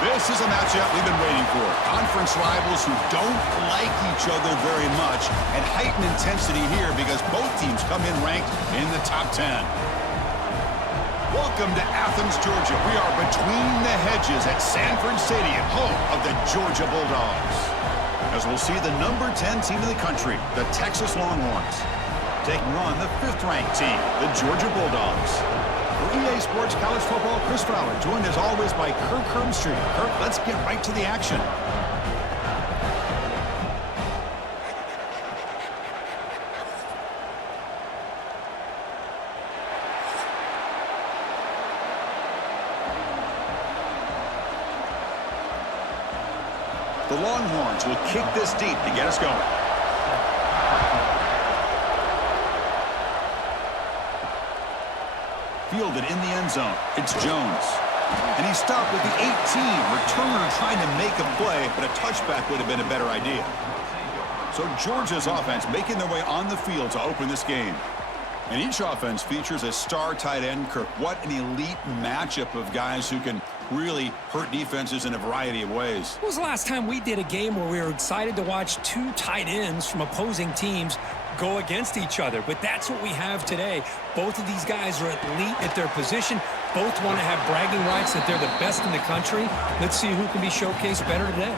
This is a matchup we've been waiting for. Conference rivals who don't like each other very much, and heightened intensity here because both teams come in ranked in the top 10. Welcome to Athens, Georgia. We are between the hedges at Sanford Stadium, home of the Georgia Bulldogs. As we'll see the number 10 team in the country, the Texas Longhorns, taking on the 5th-ranked team, the Georgia Bulldogs. For EA Sports College Football, Chris Fowler, joined as always by Kirk Hermstreet. Kirk, let's get right to the action. The Longhorns will kick this deep to get us going. Fielded in the end zone. It's Jones. And he stopped with the 18. Returner trying to make a play, but a touchback would have been a better idea. So Georgia's offense making their way on the field to open this game. And each offense features a star tight end. Kirk, what an elite matchup of guys who can really hurt defenses in a variety of ways. When was the last time we did a game where we were excited to watch two tight ends from opposing teams go against each other? But that's what we have today. Both of these guys are elite at their position. Both want to have bragging rights that they're the best in the country. Let's see who can be showcased better today.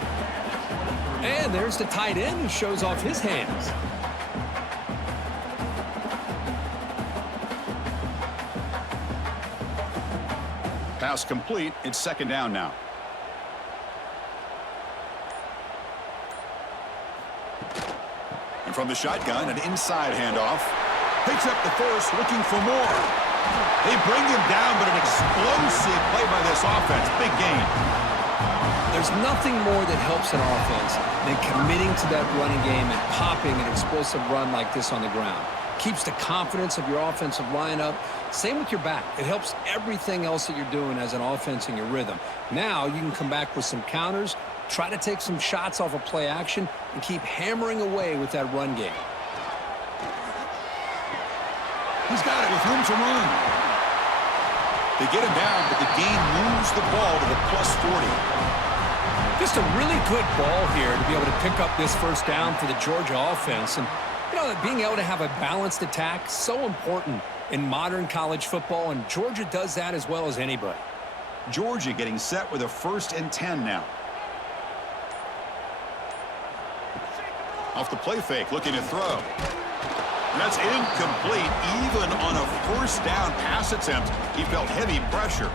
And there's the tight end who shows off his hands. Pass complete. It's 2nd down now. And from the shotgun, an inside handoff. Picks up the first, looking for more. They bring him down, but an explosive play by this offense. Big gain. There's nothing more that helps an offense than committing to that running game and popping an explosive run like this on the ground. Keeps the confidence of your offensive lineup. Same with your back. It helps everything else that you're doing as an offense in your rhythm. Now you can come back with some counters, try to take some shots off of play action, and keep hammering away with that run game. He's got it with room to run. They get him down, but the gain moves the ball to the +40. Just a really good ball here to be able to pick up this first down for the Georgia offense. And you know, being able to have a balanced attack, so important in modern college football, and Georgia does that as well as anybody. Georgia getting set with a 1st and 10 now. Off the play fake, looking to throw. And that's incomplete. Even on a 1st down pass attempt, he felt heavy pressure.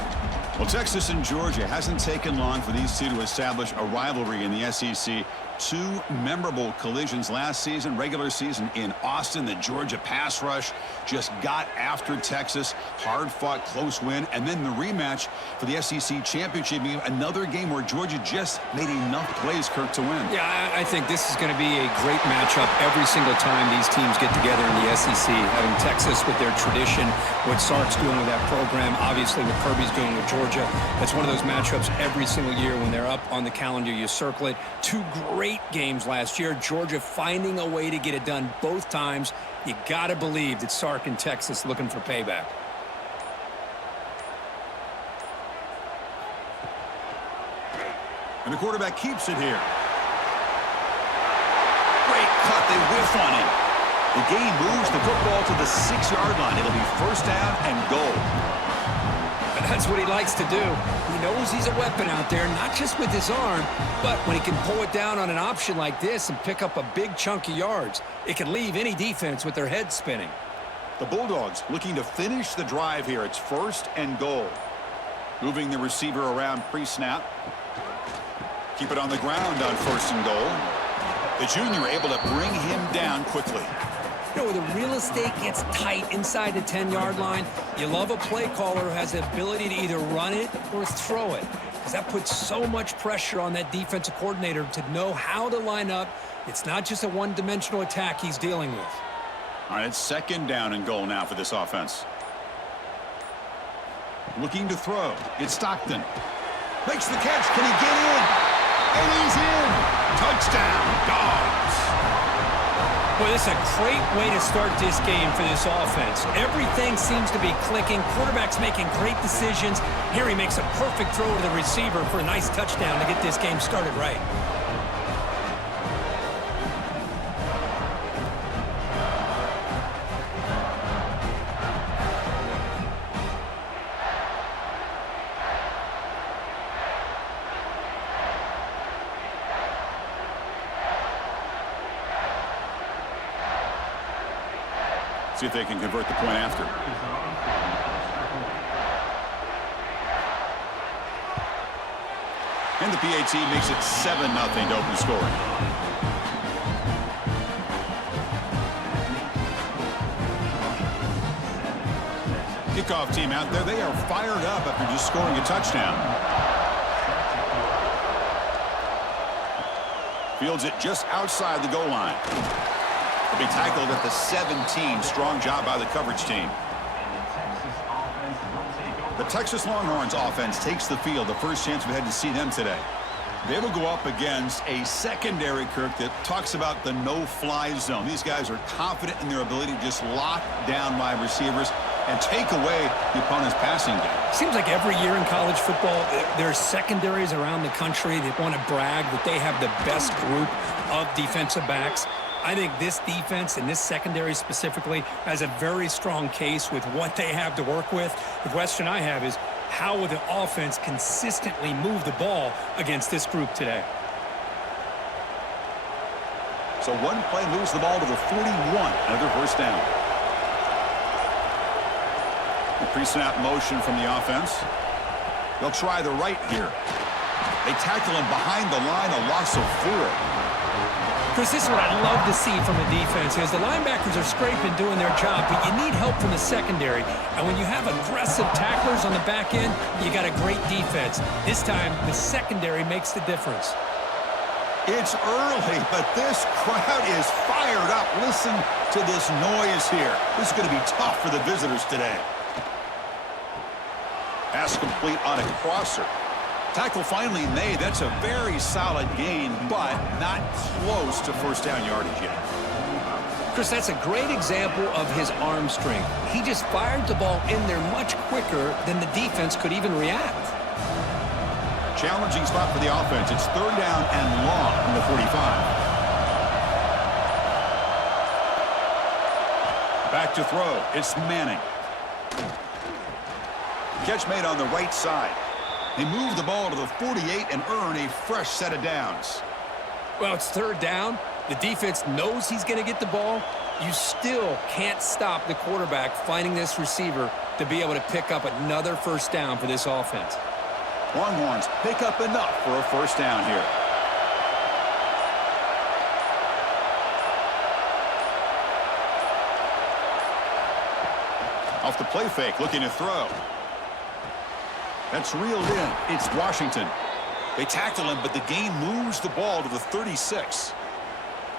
Well, Texas and Georgia hasn't taken long for these two to establish a rivalry in the SEC. 2 memorable collisions last season, regular season in Austin. The Georgia pass rush just got after Texas. Hard-fought, close win. And then the rematch for the SEC championship game. Another game where Georgia just made enough plays, Kirk, to win. Yeah, I think this is going to be a great matchup every single time these teams get together in the SEC. Having Texas with their tradition, what Sark's doing with that program, obviously what Kirby's doing with Georgia. That's one of those matchups every single year when they're up on the calendar. You circle it. 2 great games last year. Georgia finding a way to get it done both times. You got to believe that Sark and Texas looking for payback. And the quarterback keeps it here. Great cut. They whiff on him. The game moves the football to the 6-yard line. It'll be 1st down and goal. That's what he likes to do. He knows he's a weapon out there, not just with his arm, but when he can pull it down on an option like this and pick up a big chunk of yards, it can leave any defense with their head spinning. The Bulldogs looking to finish the drive here. It's 1st and goal. Moving the receiver around pre-snap. Keep it on the ground on 1st and goal. The junior able to bring him down quickly. You know, where the real estate gets tight inside the 10-yard line, you love a play caller who has the ability to either run it or throw it, because that puts so much pressure on that defensive coordinator to know how to line up. It's not just a one-dimensional attack he's dealing with. All right, it's 2nd down and goal now for this offense. Looking to throw. It's Stockton. Makes the catch. Can he get in? And he's in. Touchdown, Dogs. Well, this is a great way to start this game for this offense. Everything seems to be clicking. Quarterback's making great decisions. Here he makes a perfect throw to the receiver for a nice touchdown to get this game started right. See if they can convert the point after. And the PAT makes it 7-0 to open the scoring. Kickoff team out there. They are fired up after just scoring a touchdown. Fields it just outside the goal line. They'll be tackled at the 17. Strong job by the coverage team. The Texas Longhorns offense takes the field. The first chance we had to see them today. They will go up against a secondary, Kirk, that talks about the no-fly zone. These guys are confident in their ability to just lock down wide receivers and take away the opponent's passing game. Seems like every year in college football, there are secondaries around the country that want to brag that they have the best group of defensive backs. I think this defense and this secondary specifically has a very strong case with what they have to work with. The question I have is, how will the offense consistently move the ball against this group today? So one play moves the ball to the 41. Another first down. The pre-snap motion from the offense. They'll try the right here. They tackle him behind the line, a loss of 4. Chris, this is what I'd love to see from a defense is the linebackers are scraping, doing their job, but you need help from the secondary. And when you have aggressive tacklers on the back end, you got a great defense. This time, the secondary makes the difference. It's early, but this crowd is fired up. Listen to this noise here. This is going to be tough for the visitors today. Pass complete on a crosser. Tackle finally made. That's a very solid gain, but not close to first down yardage yet. Chris, that's a great example of his arm strength. He just fired the ball in there much quicker than the defense could even react. Challenging spot for the offense. It's third down and long from the 45. Back to throw. It's Manning. Catch made on the right side. They move the ball to the 48 and earn a fresh set of downs. Well, it's third down. The defense knows he's going to get the ball. You still can't stop the quarterback finding this receiver to be able to pick up another first down for this offense. Longhorns pick up enough for a first down here. Off the play fake, looking to throw. That's reeled in. It's Washington. They tackle him, but the gain moves the ball to the 36.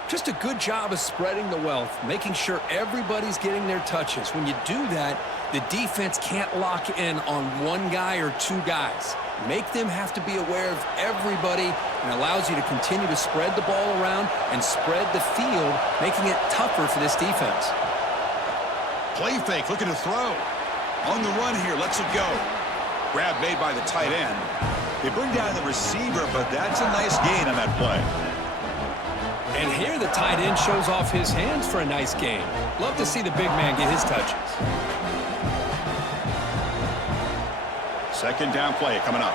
Just a good job of spreading the wealth, making sure everybody's getting their touches. When you do that, the defense can't lock in on one guy or two guys. Make them have to be aware of everybody and allows you to continue to spread the ball around and spread the field, making it tougher for this defense. Play fake, looking to throw. On the run here, lets it go. Grab made by the tight end. They bring down the receiver, but that's a nice gain on that play. And here the tight end shows off his hands for a nice gain. Love to see the big man get his touches. Second down play coming up.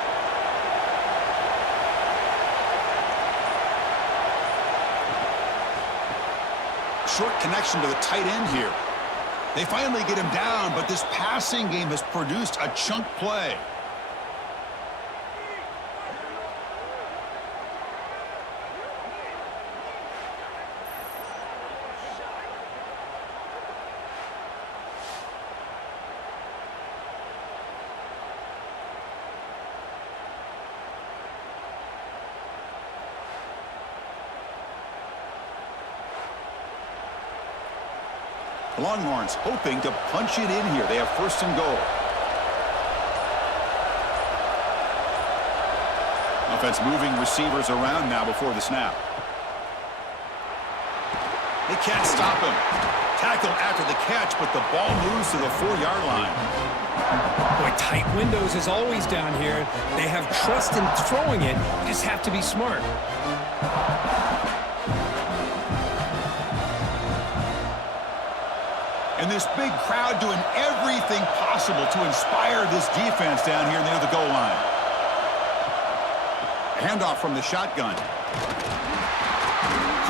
Short connection to the tight end here. They finally get him down, but this passing game has produced a chunk play. Longhorns hoping to punch it in here. They have first and goal. Offense moving receivers around now before the snap. They can't stop him. Tackle after the catch, but the ball moves to the 4-yard line. Boy, tight windows is always down here. They have trust in throwing it. You just have to be smart. And this big crowd doing everything possible to inspire this defense down here near the goal line. Handoff from the shotgun.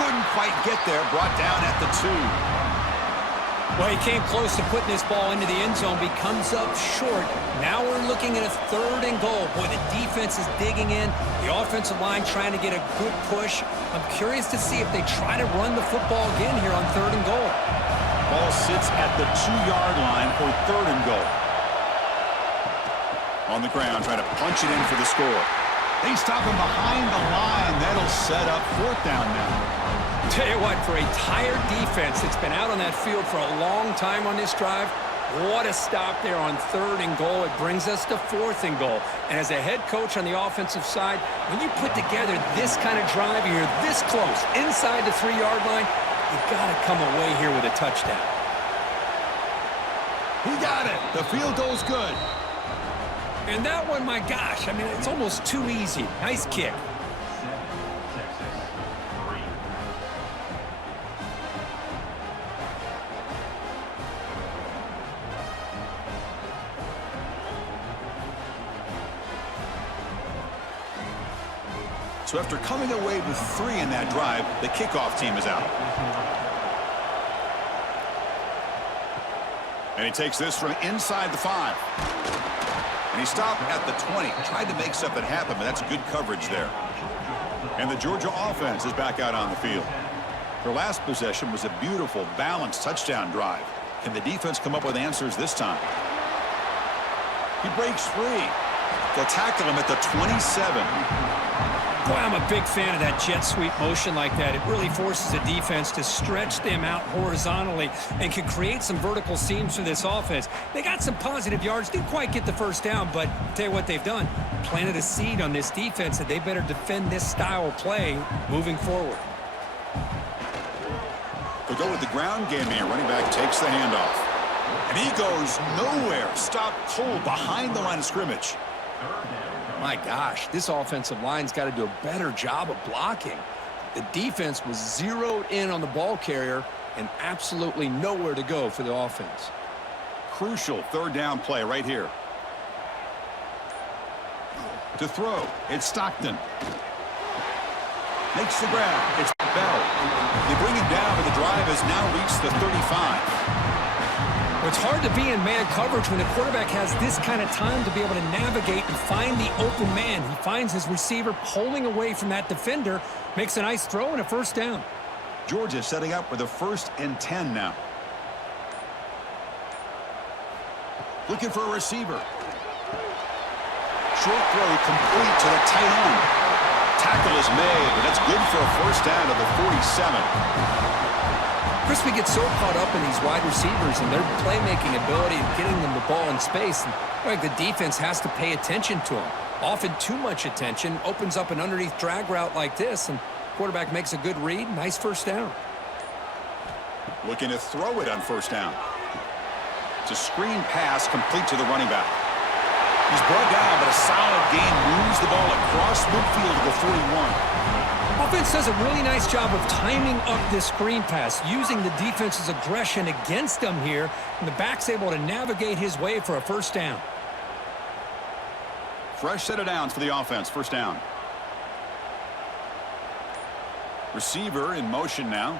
Couldn't quite get there. Brought down at the 2. Well, he came close to putting this ball into the end zone, but he comes up short. Now we're looking at a 3rd and goal. Boy, the defense is digging in. The offensive line trying to get a good push. I'm curious to see if they try to run the football again here on 3rd and goal. Ball sits at the 2-yard line for 3rd and goal. On the ground, trying to punch it in for the score. They stop him behind the line. That'll set up 4th down now. Tell you what, for a tired defense that's been out on that field for a long time on this drive, what a stop there on 3rd and goal. It brings us to 4th and goal. And as a head coach on the offensive side, when you put together this kind of drive and you're this close inside the 3-yard line, you've got to come away here with a touchdown. He got it. The field goal's good. And that one, my gosh, I mean, it's almost too easy. Nice kick. So after coming away with 3 in that drive, the kickoff team is out. And he takes this from inside the 5. And he stopped at the 20. Tried to make something happen, but that's good coverage there. And the Georgia offense is back out on the field. Their last possession was a beautiful, balanced touchdown drive. Can the defense come up with answers this time? He breaks free. They'll tackle him at the 27. Boy, I'm a big fan of that jet sweep motion like that. It really forces the defense to stretch them out horizontally and can create some vertical seams for this offense. They got some positive yards, didn't quite get the 1st down, but I'll tell you what they've done. Planted a seed on this defense that they better defend this style of play moving forward. They'll go with the ground game here. Running back takes the handoff. And he goes nowhere. Stopped cold behind the line of scrimmage. My gosh, this offensive line's got to do a better job of blocking. The defense was zeroed in on the ball carrier and absolutely nowhere to go for the offense. Crucial 3rd down play right here. To throw, it's Stockton. Makes the grab. It's Bell. They bring him down, but the drive has now reached the 35. It's hard to be in man coverage when the quarterback has this kind of time to be able to navigate and find the open man. He finds his receiver pulling away from that defender, makes a nice throw and a 1st down. Georgia setting up for the 1st and 10 now. Looking for a receiver. Short throw complete to the tight end. Tackle is made, but that's good for a 1st down to the 47. Chris, we get so caught up in these wide receivers and their playmaking ability and getting them the ball in space. And, like, the defense has to pay attention to them. Often too much attention opens up an underneath drag route like this, and quarterback makes a good read. Nice 1st down. Looking to throw it on 1st down. It's a screen pass complete to the running back. He's brought down, but a solid gain moves the ball across midfield to the 41. Offense does a really nice job of timing up this screen pass, using the defense's aggression against them here, and the back's able to navigate his way for a 1st down. Fresh set of downs for the offense. 1st down. Receiver in motion now.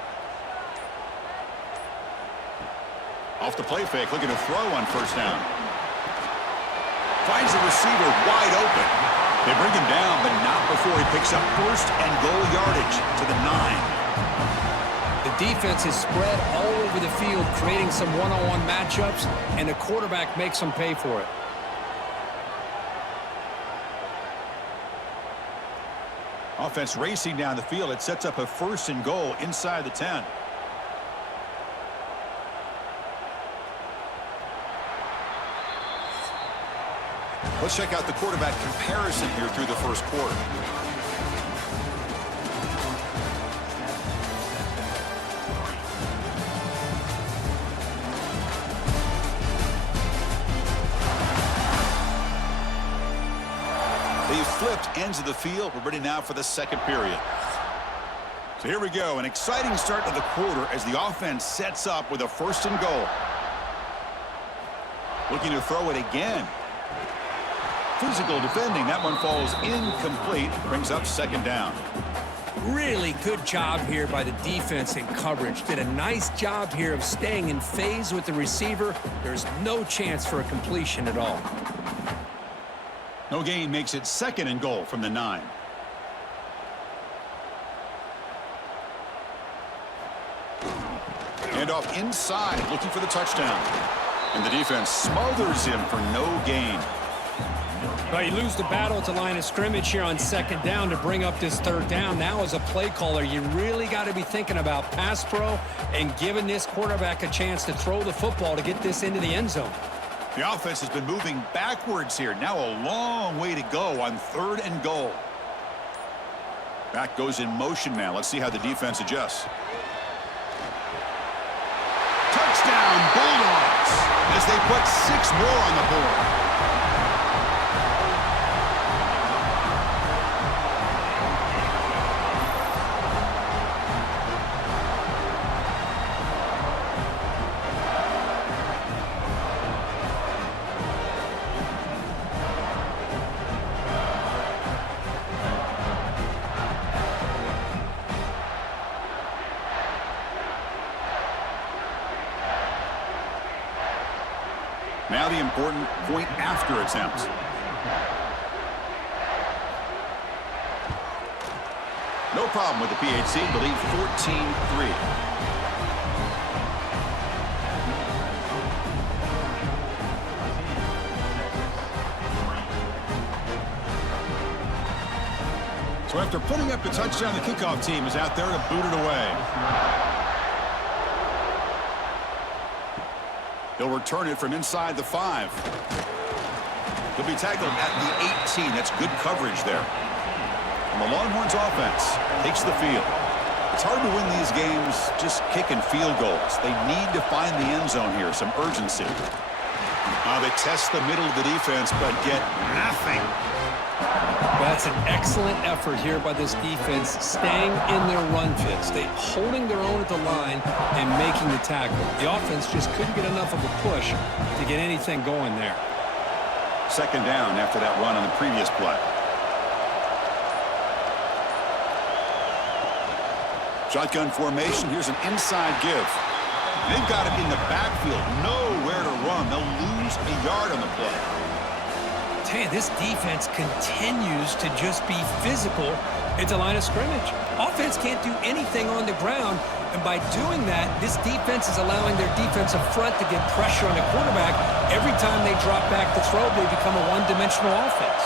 Off the play fake, looking to throw on 1st down. Finds the receiver wide open. They bring him down, but not before he picks up 1st and goal yardage to the 9. The defense is spread all over the field, creating some one-on-one matchups, and the quarterback makes them pay for it. Offense racing down the field. It sets up a 1st and goal inside the 10. Let's check out the quarterback comparison here through the 1st quarter. flipped ends of the field. We're ready now for the second period. So here we go. An exciting start to the quarter as the offense sets up with a 1st and goal. Looking to throw it again. Physical defending. That one falls incomplete. Brings up 2nd down. Really good job here by the defense in coverage. Did a nice job here of staying in phase with the receiver. There's no chance for a completion at all. No gain makes it 2nd and goal from the 9. Hand off inside, looking for the touchdown. And the defense smothers him for no gain. Well, you lose the battle at the line of scrimmage here on 2nd down to bring up this 3rd down. Now, as a play caller, you really got to be thinking about pass pro and giving this quarterback a chance to throw the football to get this into the end zone. The offense has been moving backwards here. Now a long way to go on 3rd and goal. Back goes in motion now. Let's see how the defense adjusts. Touchdown, Bulldogs, as they put 6 more on the board. Now the important point after attempt. No problem with the PHC, to lead 14-3. So after putting up the touchdown, the kickoff team is out there to boot it away. He'll return it from inside the 5. He'll be tackled at the 18. That's good coverage there. And the Longhorns offense takes the field. It's hard to win these games just kicking field goals. They need to find the end zone here, some urgency. They test the middle of the defense, but get nothing. That's an excellent effort here by this defense, staying in their run fits. They holding their own at the line and making the tackle. The offense just couldn't get enough of a push to get anything going there. 2nd down after that run on the previous play. Shotgun formation. Here's an inside give. They've got him in the backfield. Nowhere to run. They'll lose a yard on the play. Hey, this defense continues to just be physical at the line of scrimmage. Offense can't do anything on the ground, and by doing that, this defense is allowing their defensive front to get pressure on the quarterback. Every time they drop back to throw, they become a one-dimensional offense.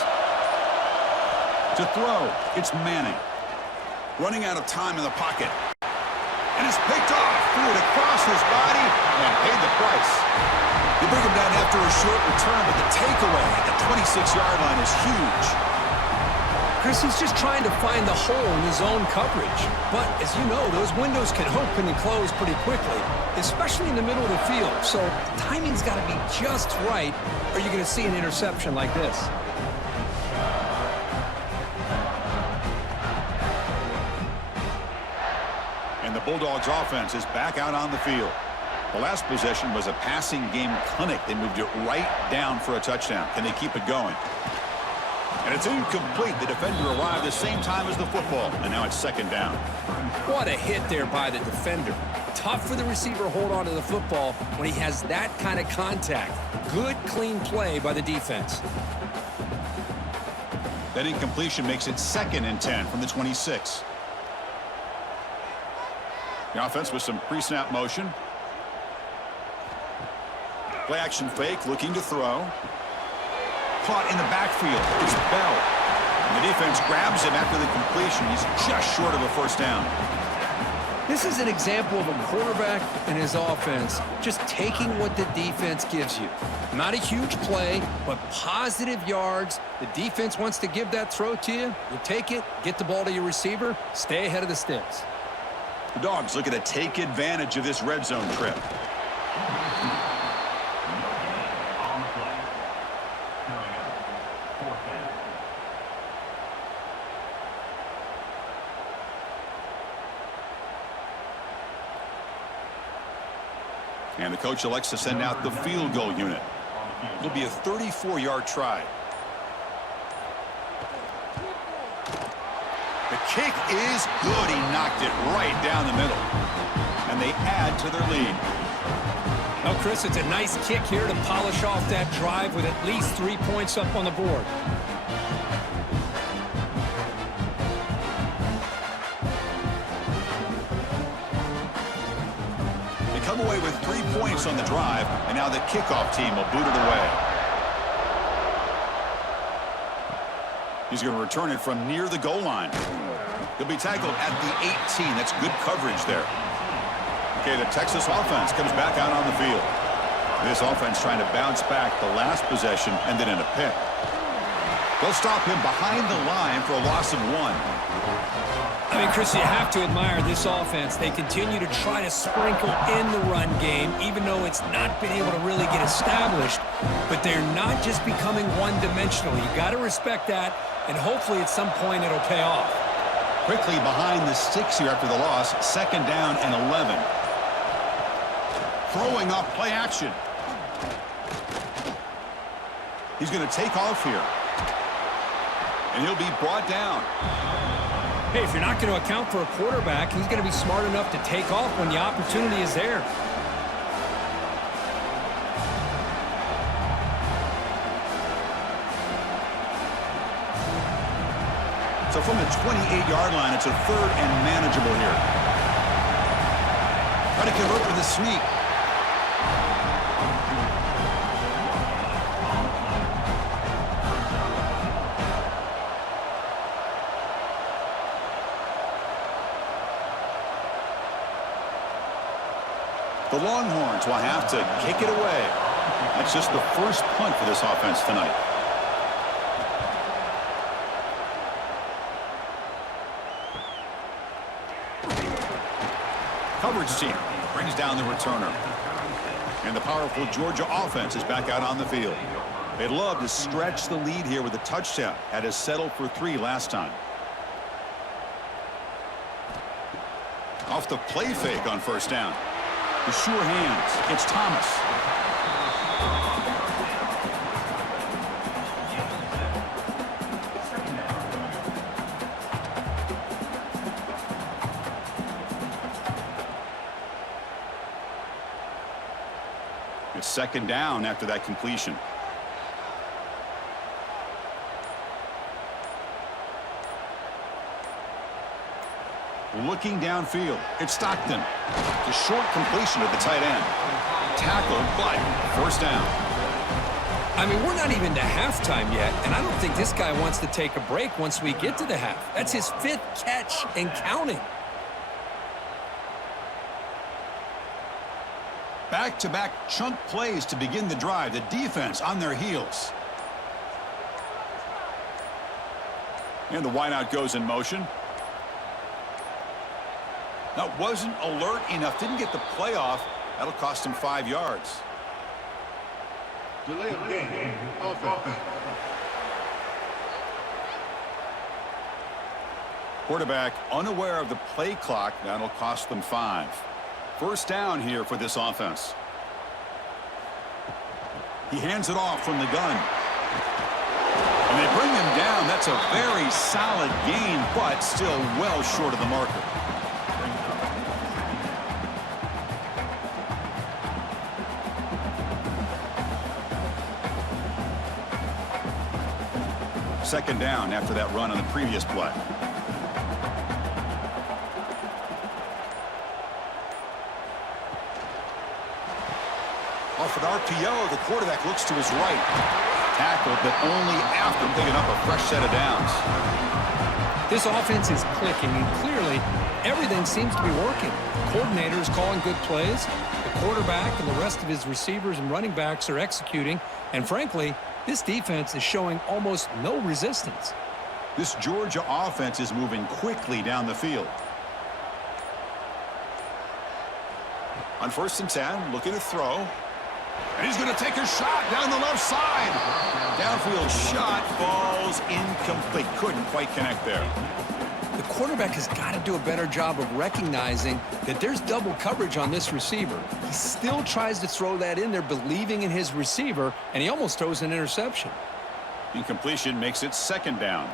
To throw, it's Manning. Running out of time in the pocket. And it's picked off. Threw it across his body and paid the price. They bring him down after a short return, but the takeaway at the 26-yard line is huge. Chris, he's just trying to find the hole in his own coverage. But, as you know, those windows can open and close pretty quickly, especially in the middle of the field. So, the timing's got to be just right, or you're going to see an interception like this. And the Bulldogs offense is back out on the field. The last possession was a passing game clinic. They moved it right down for a touchdown. Can they keep it going? And it's incomplete. The defender arrived the same time as the football, and now it's 2nd down. What a hit there by the defender. Tough for the receiver to hold on to the football when he has that kind of contact. Good, clean play by the defense. That incompletion makes it 2nd and 10 from the 26. The offense with some pre-snap motion. Play action fake, looking to throw. Caught in the backfield. It's Bell. And the defense grabs him after the completion. He's just short of a 1st down. This is an example of a quarterback and his offense just taking what the defense gives you. Not a huge play, but positive yards. The defense wants to give that throw to you. You take it, get the ball to your receiver, stay ahead of the sticks. The Dogs looking to take advantage of this red zone trip. And the coach elects to send out the field goal unit. It'll be a 34-yard try. The kick is good. He knocked it right down the middle. And they add to their lead. Well, Chris, it's a nice kick here to polish off that drive with at least 3 points up on the board. They come away with 3 points on the drive, and now the kickoff team will boot it away. He's going to return it from near the goal line. He'll be tackled at the 18. That's good coverage there. Okay, the Texas offense comes back out on the field. This offense trying to bounce back the last possession and then in a pick. They'll stop him behind the line for a loss of 1. I mean, Chris, you have to admire this offense. They continue to try to sprinkle in the run game, even though it's not been able to really get established. But they're not just becoming one-dimensional. You got to respect that, and hopefully at some point it'll pay off. Quickly behind the sticks here after the loss, 2nd down and 11. Throwing off play action. He's going to take off here. And he'll be brought down. Hey, if you're not going to account for a quarterback, he's going to be smart enough to take off when the opportunity is there. So from the 28-yard line, it's a 3rd and manageable here. Try to convert with a sneak. The Longhorns will have to kick it away. That's just the first punt for this offense tonight. Coverage team brings down the returner. And the powerful Georgia offense is back out on the field. They'd love to stretch the lead here with a touchdown. Had us settled for 3 last time. Off the play fake on 1st down. The sure hands. It's Thomas. It's 2nd down after that completion. Looking downfield. It's Stockton. It's a short completion at the tight end. Tackled, but 1st down. I mean, we're not even to halftime yet, and I don't think this guy wants to take a break once we get to the half. That's his 5th catch and counting. Back-to-back chunk plays to begin the drive. The defense on their heels. And the wideout goes in motion. That wasn't alert enough. Didn't get the play off. That'll cost him 5 yards. Delay of game. Offense. Quarterback unaware of the play clock. That'll cost them 5. 1st down here for this offense. He hands it off from the gun. And they bring him down. That's a very solid gain, but still well short of the marker. Second down after that run on the previous play. Off an RPO, the quarterback looks to his right. Tackled, but only after picking up a fresh set of downs. This offense is clicking, and clearly everything seems to be working. The coordinator is calling good plays. The quarterback and the rest of his receivers and running backs are executing. And frankly, this defense is showing almost no resistance. This Georgia offense is moving quickly down the field. On 1st and 10, looking to throw. And he's going to take a shot down the left side. Downfield shot falls incomplete. Couldn't quite connect there. The quarterback has got to do a better job of recognizing that there's double coverage on this receiver. He still tries to throw that in there, believing in his receiver, and he almost throws an interception. Incompletion makes it second down.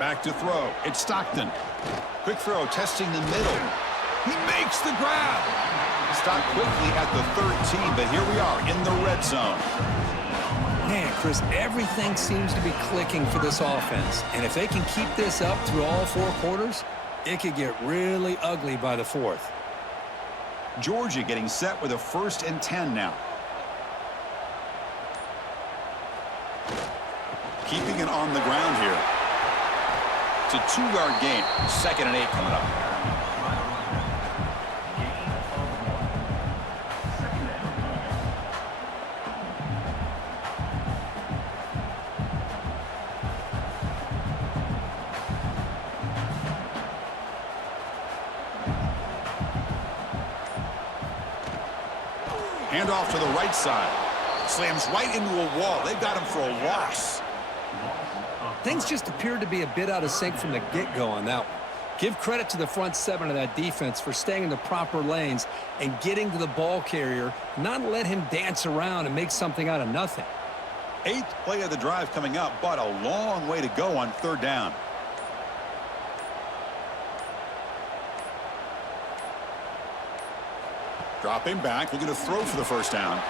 Back to throw. It's Stockton. Quick throw, testing the middle. He makes the grab. Stopped quickly at the 13, but here we are in the red zone. Man, Chris, everything seems to be clicking for this offense. And if they can keep this up through all 4 quarters, it could get really ugly by the 4th. Georgia getting set with a 1st and 10 now. Keeping it on the ground here. It's a 2-yard gain. 2nd and 8 coming up. Handoff to the right side. Slams right into a wall. They've got him for a loss. Things just appeared to be a bit out of sync from the get-go on that one. Give credit to the front 7 of that defense for staying in the proper lanes and getting to the ball carrier, not let him dance around and make something out of nothing. 8th play of the drive coming up, but a long way to go on 3rd down. Dropping back, looking to throw for the 1st down.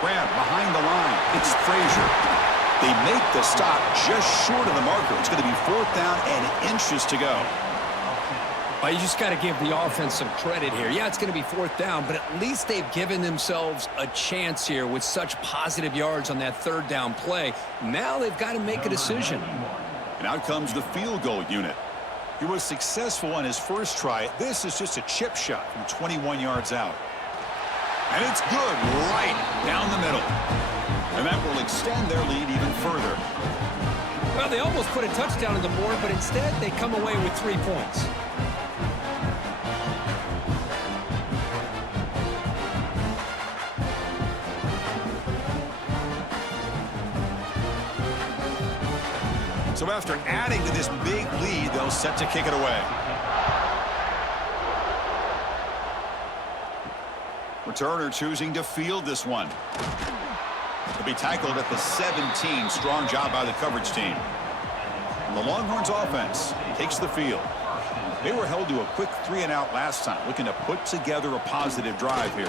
Grab behind the line. It's Frazier. They make the stop just short of the marker. It's going to be 4th down and inches to go. Well, you just got to give the offense some credit here. Yeah, it's going to be 4th down, but at least they've given themselves a chance here with such positive yards on that 3rd down play. Now they've got to make a decision. And out comes the field goal unit. He was successful on his first try. This is just a chip shot from 21 yards out. And it's good right down the middle. And that will extend their lead even further. Well, they almost put a touchdown on the board, but instead they come away with 3 points. So after adding to this big lead, they'll set to kick it away. Returner choosing to field this one. To be tackled at the 17. Strong job by the coverage team. And the Longhorns offense takes the field. They were held to a quick 3-and-out last time, looking to put together a positive drive here.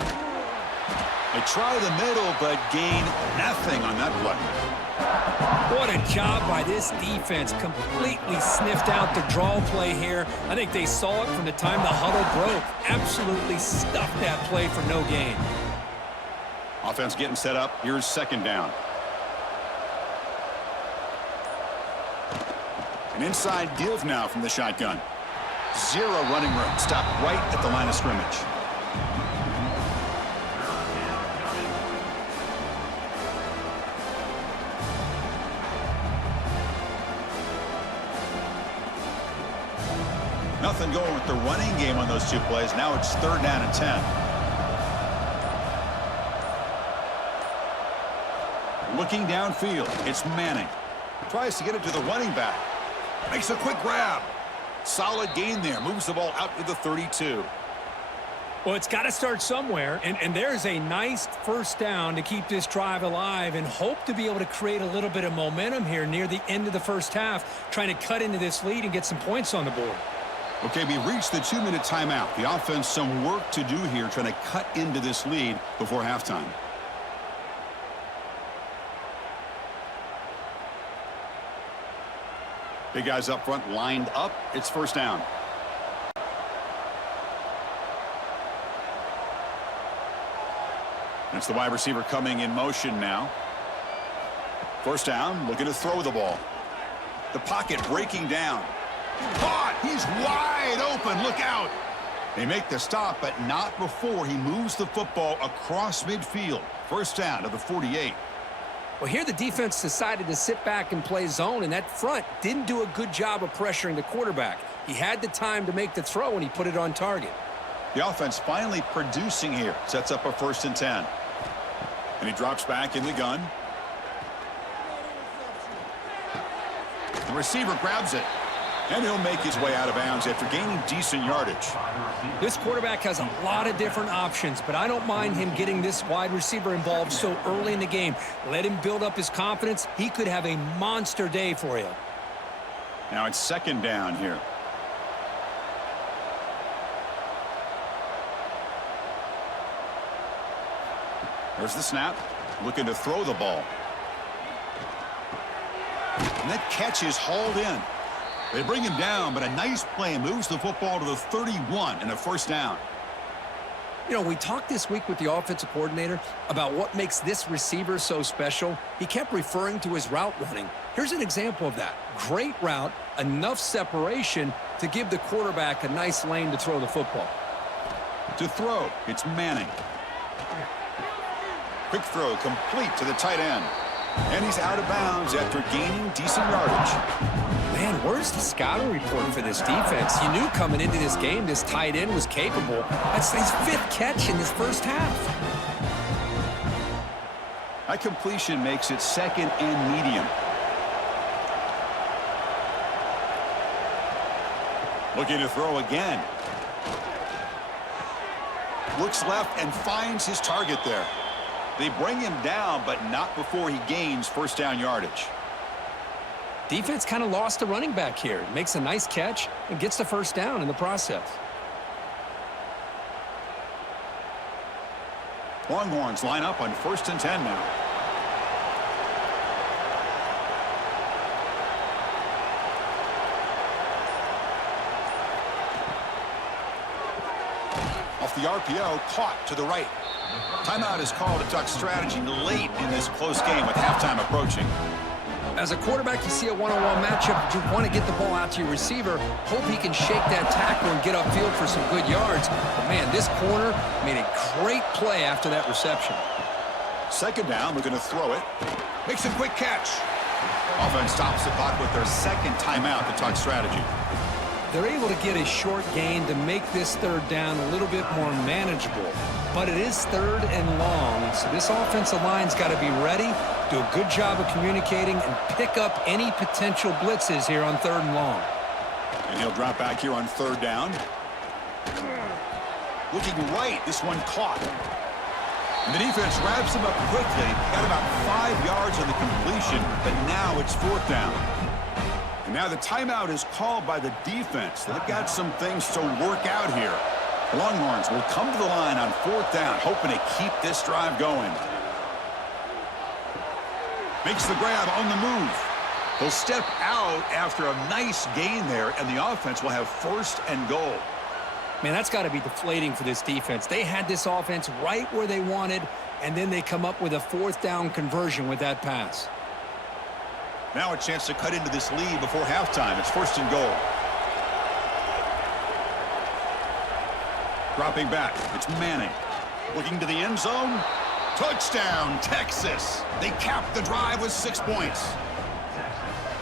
They try the middle, but gain nothing on that play. What a job by this defense. Completely sniffed out the draw play here. I think they saw it from the time the huddle broke. Absolutely stuffed that play for no gain. Offense getting set up. Here's 2nd down. An inside give now from the shotgun. 0 running room. Stopped right at the line of scrimmage. Nothing going with the running game on those 2 plays. Now it's 3rd down and 10. Looking downfield, it's Manning. Tries to get it to the running back. Makes a quick grab. Solid gain there. Moves the ball out to the 32. Well, it's got to start somewhere, and there's a nice 1st down to keep this drive alive and hope to be able to create a little bit of momentum here near the end of the 1st half, trying to cut into this lead and get some points on the board. Okay, we reached the 2-minute timeout. The offense some work to do here, trying to cut into this lead before halftime. Big guys up front lined up. It's 1st down. It's the wide receiver coming in motion now. 1st down, looking to throw the ball. The pocket breaking down. Caught! He's wide open. Look out! They make the stop, but not before he moves the football across midfield. 1st down to the 48. Well, here the defense decided to sit back and play zone, and that front didn't do a good job of pressuring the quarterback. He had the time to make the throw, and he put it on target. The offense finally producing here. Sets up a 1st and 10. And he drops back in the gun. The receiver grabs it. And he'll make his way out of bounds after gaining decent yardage. This quarterback has a lot of different options, but I don't mind him getting this wide receiver involved so early in the game. Let him build up his confidence. He could have a monster day for you. Now it's second down here. There's the snap. Looking to throw the ball. And that catch is hauled in. They bring him down, but a nice play moves the football to the 31 and a first down. You know, we talked this week with the offensive coordinator about what makes this receiver so special. He kept referring to his route running. Here's an example of that. Great route, enough separation to give the quarterback a nice lane to throw the football. To throw, it's Manning. Quick throw complete to the tight end. And he's out of bounds after gaining decent yardage. Man, where's the scouting report for this defense? You knew coming into this game this tight end was capable. That's his 5th catch in this first half. That completion makes it second and medium. Looking to throw again. Looks left and finds his target there. They bring him down, but not before he gains first down yardage. Defense kind of lost a running back here. Makes a nice catch and gets the first down in the process. Longhorns line up on 1st and 10 now. Off the RPO, caught to the right. Timeout is called to duck strategy late in this close game with halftime approaching. As a quarterback, you see a one-on-one matchup, you want to get the ball out to your receiver, hope he can shake that tackle and get upfield for some good yards. But man, this corner made a great play after that reception. Second down, we're going to throw it. Makes a quick catch. Offense stops the clock with their second timeout to talk strategy. They're able to get a short gain to make this third down a little bit more manageable. But it is 3rd and long, so this offensive line's got to be ready, do a good job of communicating, and pick up any potential blitzes here on 3rd and long. And he'll drop back here on 3rd down. Looking right, this one caught. And the defense wraps him up quickly. Got about 5 yards on the completion, but now it's 4th down. And now the timeout is called by the defense. They've got some things to work out here. The Longhorns will come to the line on 4th down, hoping to keep this drive going. Makes the grab on the move. He'll step out after a nice gain there, and the offense will have 1st and goal. Man, that's got to be deflating for this defense. They had this offense right where they wanted, and then they come up with a 4th down conversion with that pass. Now a chance to cut into this lead before halftime. It's 1st and goal. Dropping back, it's Manning. Looking to the end zone. Touchdown, Texas. They cap the drive with 6 points.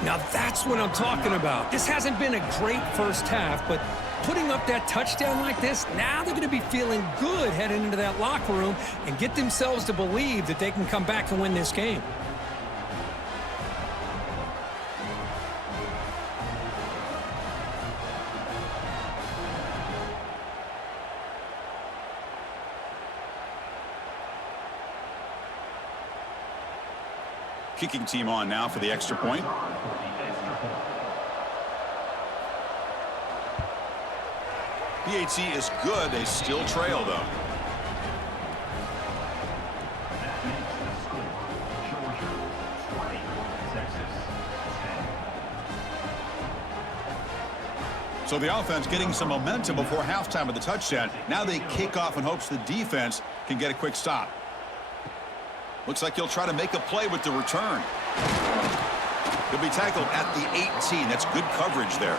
Now that's what I'm talking about. This hasn't been a great first half, but putting up that touchdown like this, now they're going to be feeling good heading into that locker room and get themselves to believe that they can come back and win this game. Kicking team on now for the extra point. PAT is good. They still trail, though. So the offense getting some momentum before halftime of the touchdown. Now they kick off in hopes the defense can get a quick stop. Looks like he'll try to make a play with the return. He'll be tackled at the 18. That's good coverage there.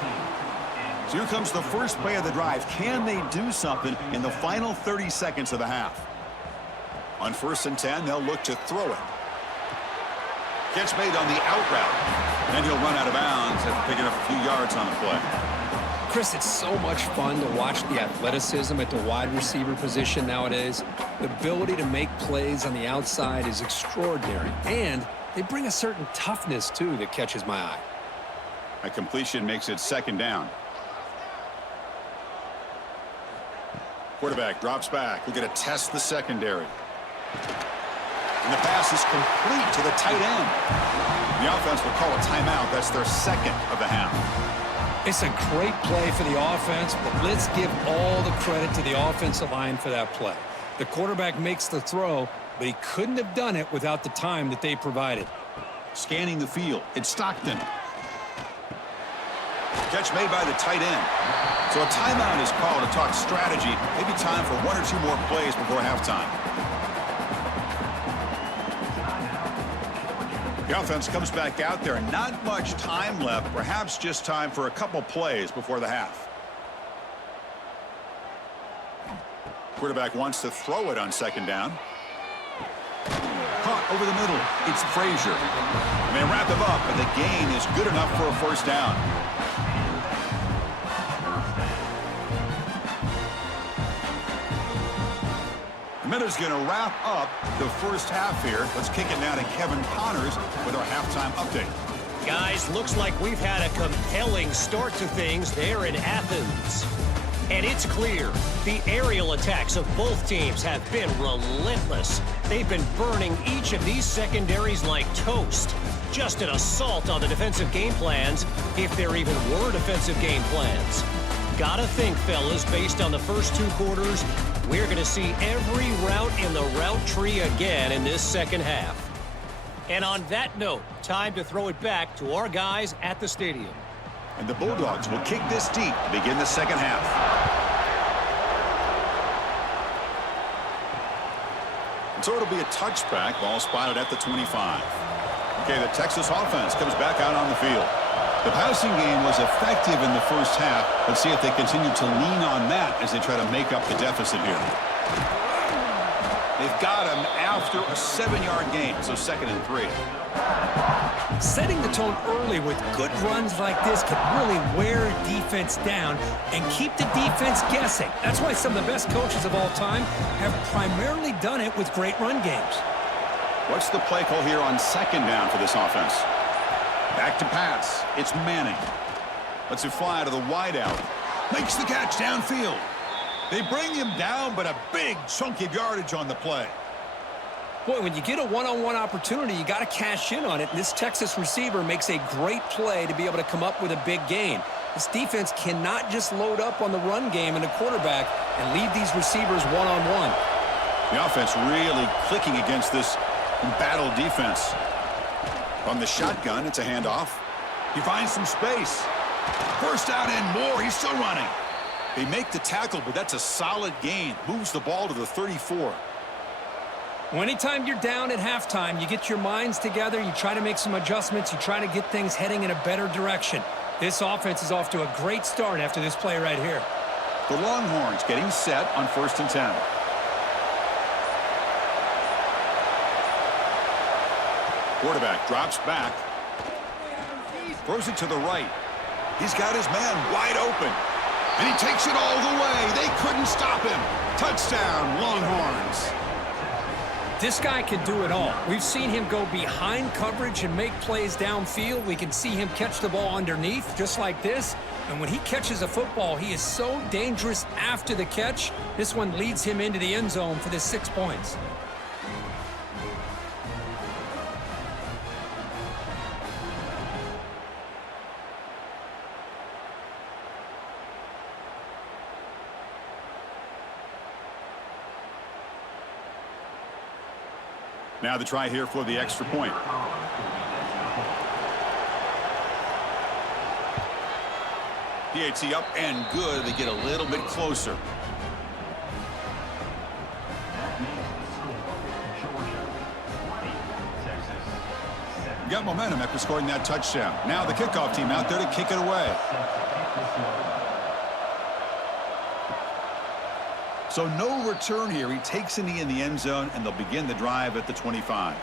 So here comes the first play of the drive. Can they do something in the final 30 seconds of the half? On 1st and 10, they'll look to throw it. Catch made on the out route. Then he'll run out of bounds after picking up a few yards on the play. Chris, it's so much fun to watch the athleticism at the wide receiver position nowadays. The ability to make plays on the outside is extraordinary, and they bring a certain toughness, too, that catches my eye. A completion makes it second down. Quarterback drops back. We're going to test the secondary. And the pass is complete to the tight end. The offense will call a timeout. That's their second of the half. It's a great play for the offense, but let's give all the credit to the offensive line for that play. The quarterback makes the throw, but he couldn't have done it without the time that they provided. Scanning the field. It's Stockton. Catch made by the tight end. So a timeout is called to talk strategy. Maybe time for one or two more plays before halftime. The offense comes back out there. Not much time left. Perhaps just time for a couple plays before the half. Quarterback wants to throw it on second down. Caught over the middle. It's Frazier. And they wrap him up, and the gain is good enough for a first down. The minute's going to wrap up the first half here. Let's kick it now to Kevin Connors with our halftime update. Guys, looks like we've had a compelling start to things there in Athens. And it's clear the aerial attacks of both teams have been relentless. They've been burning each of these secondaries like toast. Just an assault on the defensive game plans, if there even were defensive game plans. Gotta think, fellas, based on the first two quarters, we're going to see every route in the route tree again in this second half. And on that note, time to throw it back to our guys at the stadium. And the Bulldogs will kick this deep to begin the second half. And so it'll be a touchback, ball spotted at the 25. Okay, the Texas offense comes back out on the field. The passing game was effective in the first half. Let's see if they continue to lean on that as they try to make up the deficit here. They've got him after a 7-yard gain, so 2nd and 3. Setting the tone early with good runs like this can really wear a defense down and keep the defense guessing. That's why some of the best coaches of all time have primarily done it with great run games. What's the play call here on second down for this offense? Back to pass. It's Manning. Lets it fly to the wideout. Makes the catch downfield. They bring him down, but a big chunk of yardage on the play. Boy, when you get a one-on-one opportunity, you got to cash in on it. And this Texas receiver makes a great play to be able to come up with a big gain. This defense cannot just load up on the run game and the quarterback and leave these receivers one-on-one. The offense really clicking against this embattled defense. From the shotgun, it's a handoff. He finds some space. First down and more. He's still running. They make the tackle, but that's a solid gain. Moves the ball to the 34. Well, anytime you're down at halftime, you get your minds together, you try to make some adjustments, you try to get things heading in a better direction. This offense is off to a great start after this play right here. The Longhorns getting set on 1st and 10. Quarterback drops back. Throws it to the right. He's got his man wide open. And he takes it all the way. They couldn't stop him. Touchdown, Longhorns. This guy can do it all. We've seen him go behind coverage and make plays downfield. We can see him catch the ball underneath, just like this. And when he catches a football, he is so dangerous after the catch. This one leads him into the end zone for the 6 points. Now the try here for the extra point. PAT up and good. They get a little bit closer. Got momentum after scoring that touchdown. Now the kickoff team out there to kick it away. So no return here. He takes a knee in the end zone, and they'll begin the drive at the 25.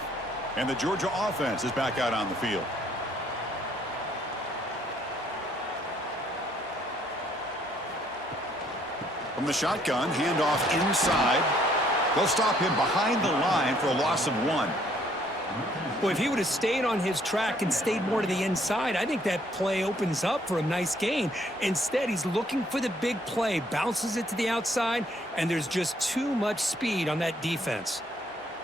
And the Georgia offense is back out on the field. From the shotgun, handoff inside. They'll stop him behind the line for a loss of 1. Well, if he would have stayed on his track and stayed more to the inside, I think that play opens up for a nice gain. Instead, he's looking for the big play, bounces it to the outside, and there's just too much speed on that defense.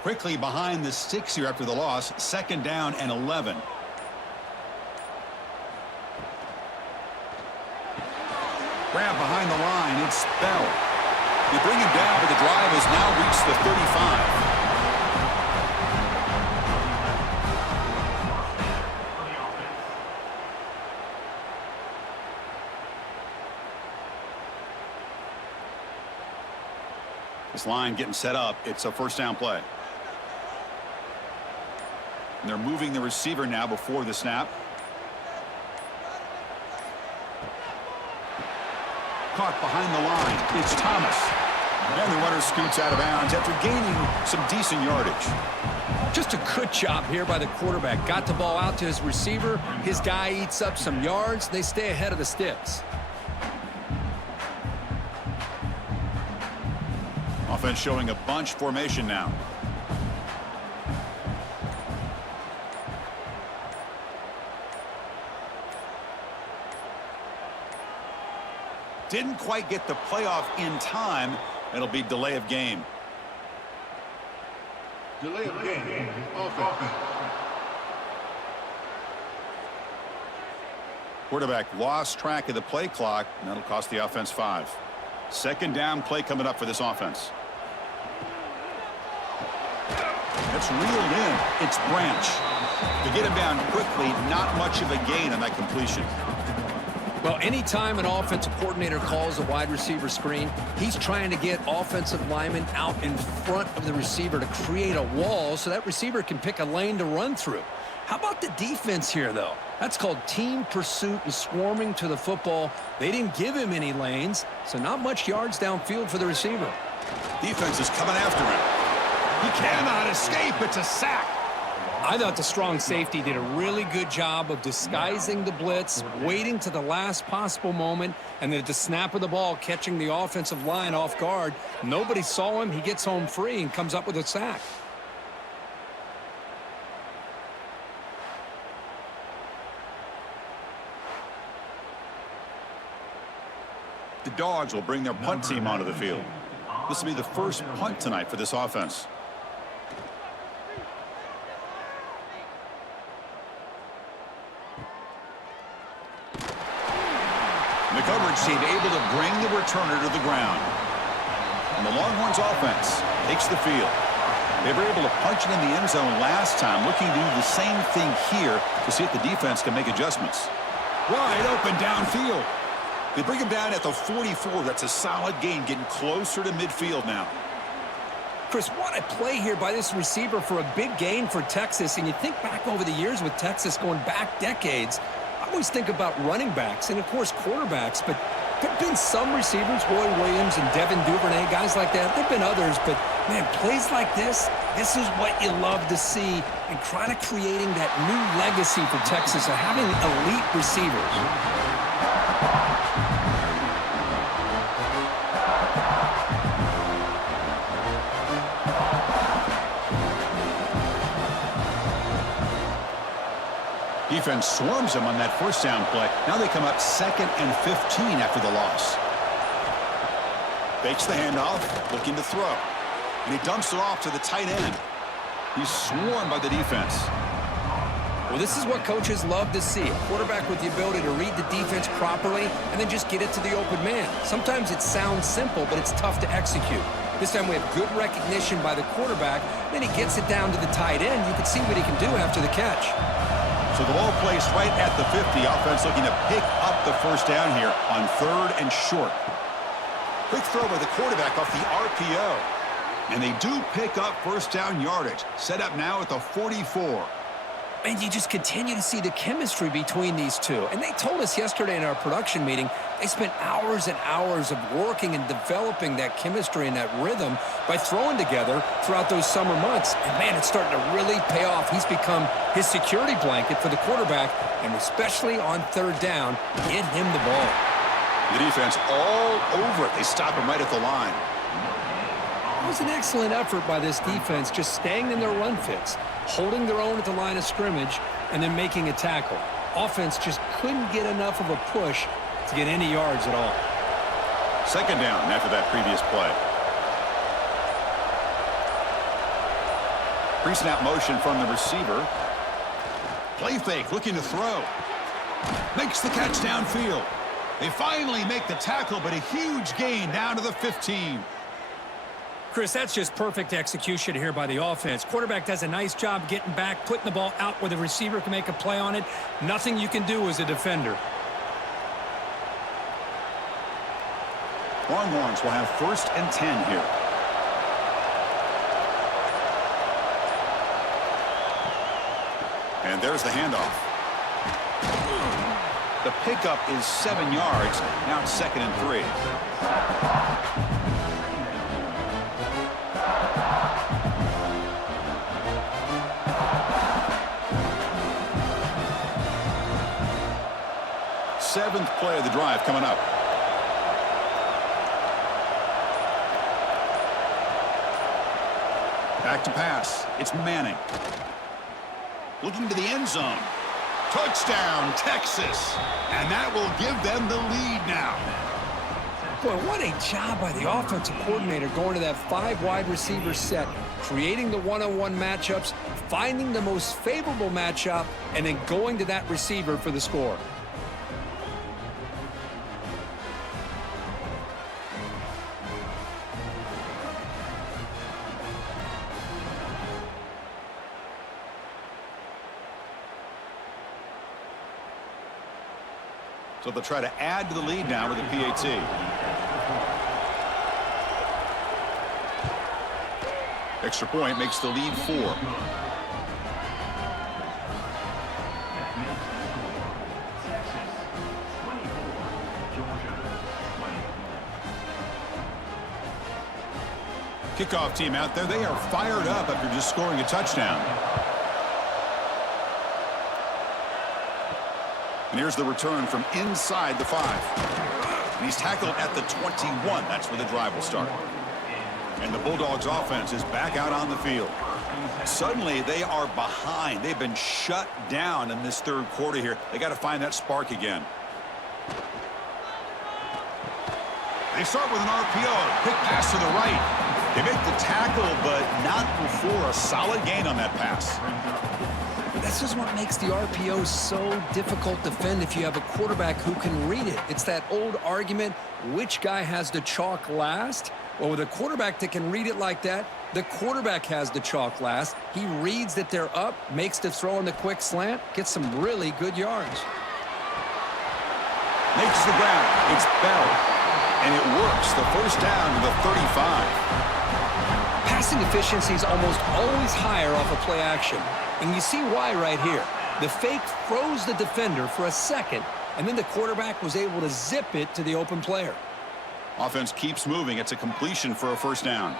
Quickly behind the sticks here after the loss, 2nd down and 11. Grab behind the line, it's Bell. They bring him down, but the drive has now reached the 35. This line getting set up. It's a 1st down play. And they're moving the receiver now before the snap. Caught behind the line. It's Thomas. And the runner scoots out of bounds after gaining some decent yardage. Just a good job here by the quarterback. Got the ball out to his receiver. His guy eats up some yards. They stay ahead of the sticks. Offense showing a bunch formation now. Didn't quite get the playoff in time. It'll be delay of game. Delay of game. Offense. Quarterback lost track of the play clock, and that'll cost the offense 5. 2nd down play coming up for this offense. It's reeled in. It's Branch. To get him down quickly, not much of a gain on that completion. Well, anytime an offensive coordinator calls a wide receiver screen, he's trying to get offensive linemen out in front of the receiver to create a wall so that receiver can pick a lane to run through. How about the defense here, though? That's called team pursuit and swarming to the football. They didn't give him any lanes, so not much yards downfield for the receiver. Defense is coming after him. He cannot escape. It's a sack. I thought the strong safety did a really good job of disguising the blitz, waiting to the last possible moment, and then at the snap of the ball, catching the offensive line off guard. Nobody saw him. He gets home free and comes up with a sack. The Dogs will bring their punt team onto the field. This will be the first punt tonight for this offense. The coverage team able to bring the returner to the ground. And the Longhorns offense takes the field. They were able to punch it in the end zone last time, looking to do the same thing here to see if the defense can make adjustments. Wide open downfield. They bring him down at the 44. That's a solid gain, getting closer to midfield now. Chris, what a play here by this receiver for a big gain for Texas. And you think back over the years with Texas going back decades, I always think about running backs and, of course, quarterbacks. But there have been some receivers, Roy Williams and Devin Duvernay, guys like that. There have been others. But, man, plays like this is what you love to see. And kind of creating that new legacy for Texas of having elite receivers. Defense swarms him on that 1st down play. Now they come up 2nd and 15 after the loss. Fakes the handoff, looking to throw. And he dumps it off to the tight end. He's swarmed by the defense. Well, this is what coaches love to see. A quarterback with the ability to read the defense properly and then just get it to the open man. Sometimes it sounds simple, but it's tough to execute. This time we have good recognition by the quarterback. Then he gets it down to the tight end. You can see what he can do after the catch. So the ball placed right at the 50. Offense looking to pick up the 1st down here on 3rd and short. Quick throw by the quarterback off the RPO. And they do pick up 1st down yardage. Set up now at the 44. And you just continue to see the chemistry between these two. And they told us yesterday in our production meeting, they spent hours and hours of working and developing that chemistry and that rhythm by throwing together throughout those summer months. And, man, it's starting to really pay off. He's become his security blanket for the quarterback, and especially on 3rd down, get him the ball. The defense all over it. They stop him right at the line. was an excellent effort by this defense, just staying in their run fits, holding their own at the line of scrimmage, and then making a tackle. Offense just couldn't get enough of a push to get any yards at all. Second down after that previous play. Pre-snap motion from the receiver. Play fake, looking to throw. Makes the catch downfield. They finally make the tackle, but a huge gain down to the 15. Chris, that's just perfect execution here by the offense. Quarterback does a nice job getting back, putting the ball out where the receiver can make a play on it. Nothing you can do as a defender. Longhorns will have 1st and 10 here. And there's the handoff. The pickup is 7 yards. Now it's 2nd and 3. Seventh play of the drive coming up. Back to pass. It's Manning. Looking to the end zone. Touchdown, Texas. And that will give them the lead now. Boy, what a job by the offensive coordinator going to that 5 wide receiver set, creating the one-on-one matchups, finding the most favorable matchup, and then going to that receiver for the score. So they'll try to add to the lead now with a PAT. Extra point makes the lead 4. Kickoff team out there. They are fired up after just scoring a touchdown. And here's the return from inside the 5. And he's tackled at the 21. That's where the drive will start. And the Bulldogs offense is back out on the field. Suddenly they are behind. They've been shut down in this 3rd quarter here. They got to find that spark again. They start with an RPO. Quick pass to the right. They make the tackle, but not before a solid gain on that pass. This is what makes the RPO so difficult to defend if you have a quarterback who can read it. It's that old argument, which guy has the chalk last? Well, with a quarterback that can read it like that, the quarterback has the chalk last. He reads that they're up, makes the throw on the quick slant, gets some really good yards. Makes the ground. It's Bell. And it works. The 1st down to the 35. Passing efficiency is almost always higher off of play action. And you see why right here. The fake froze the defender for a second, and then the quarterback was able to zip it to the open player. Offense keeps moving. It's a completion for a 1st down.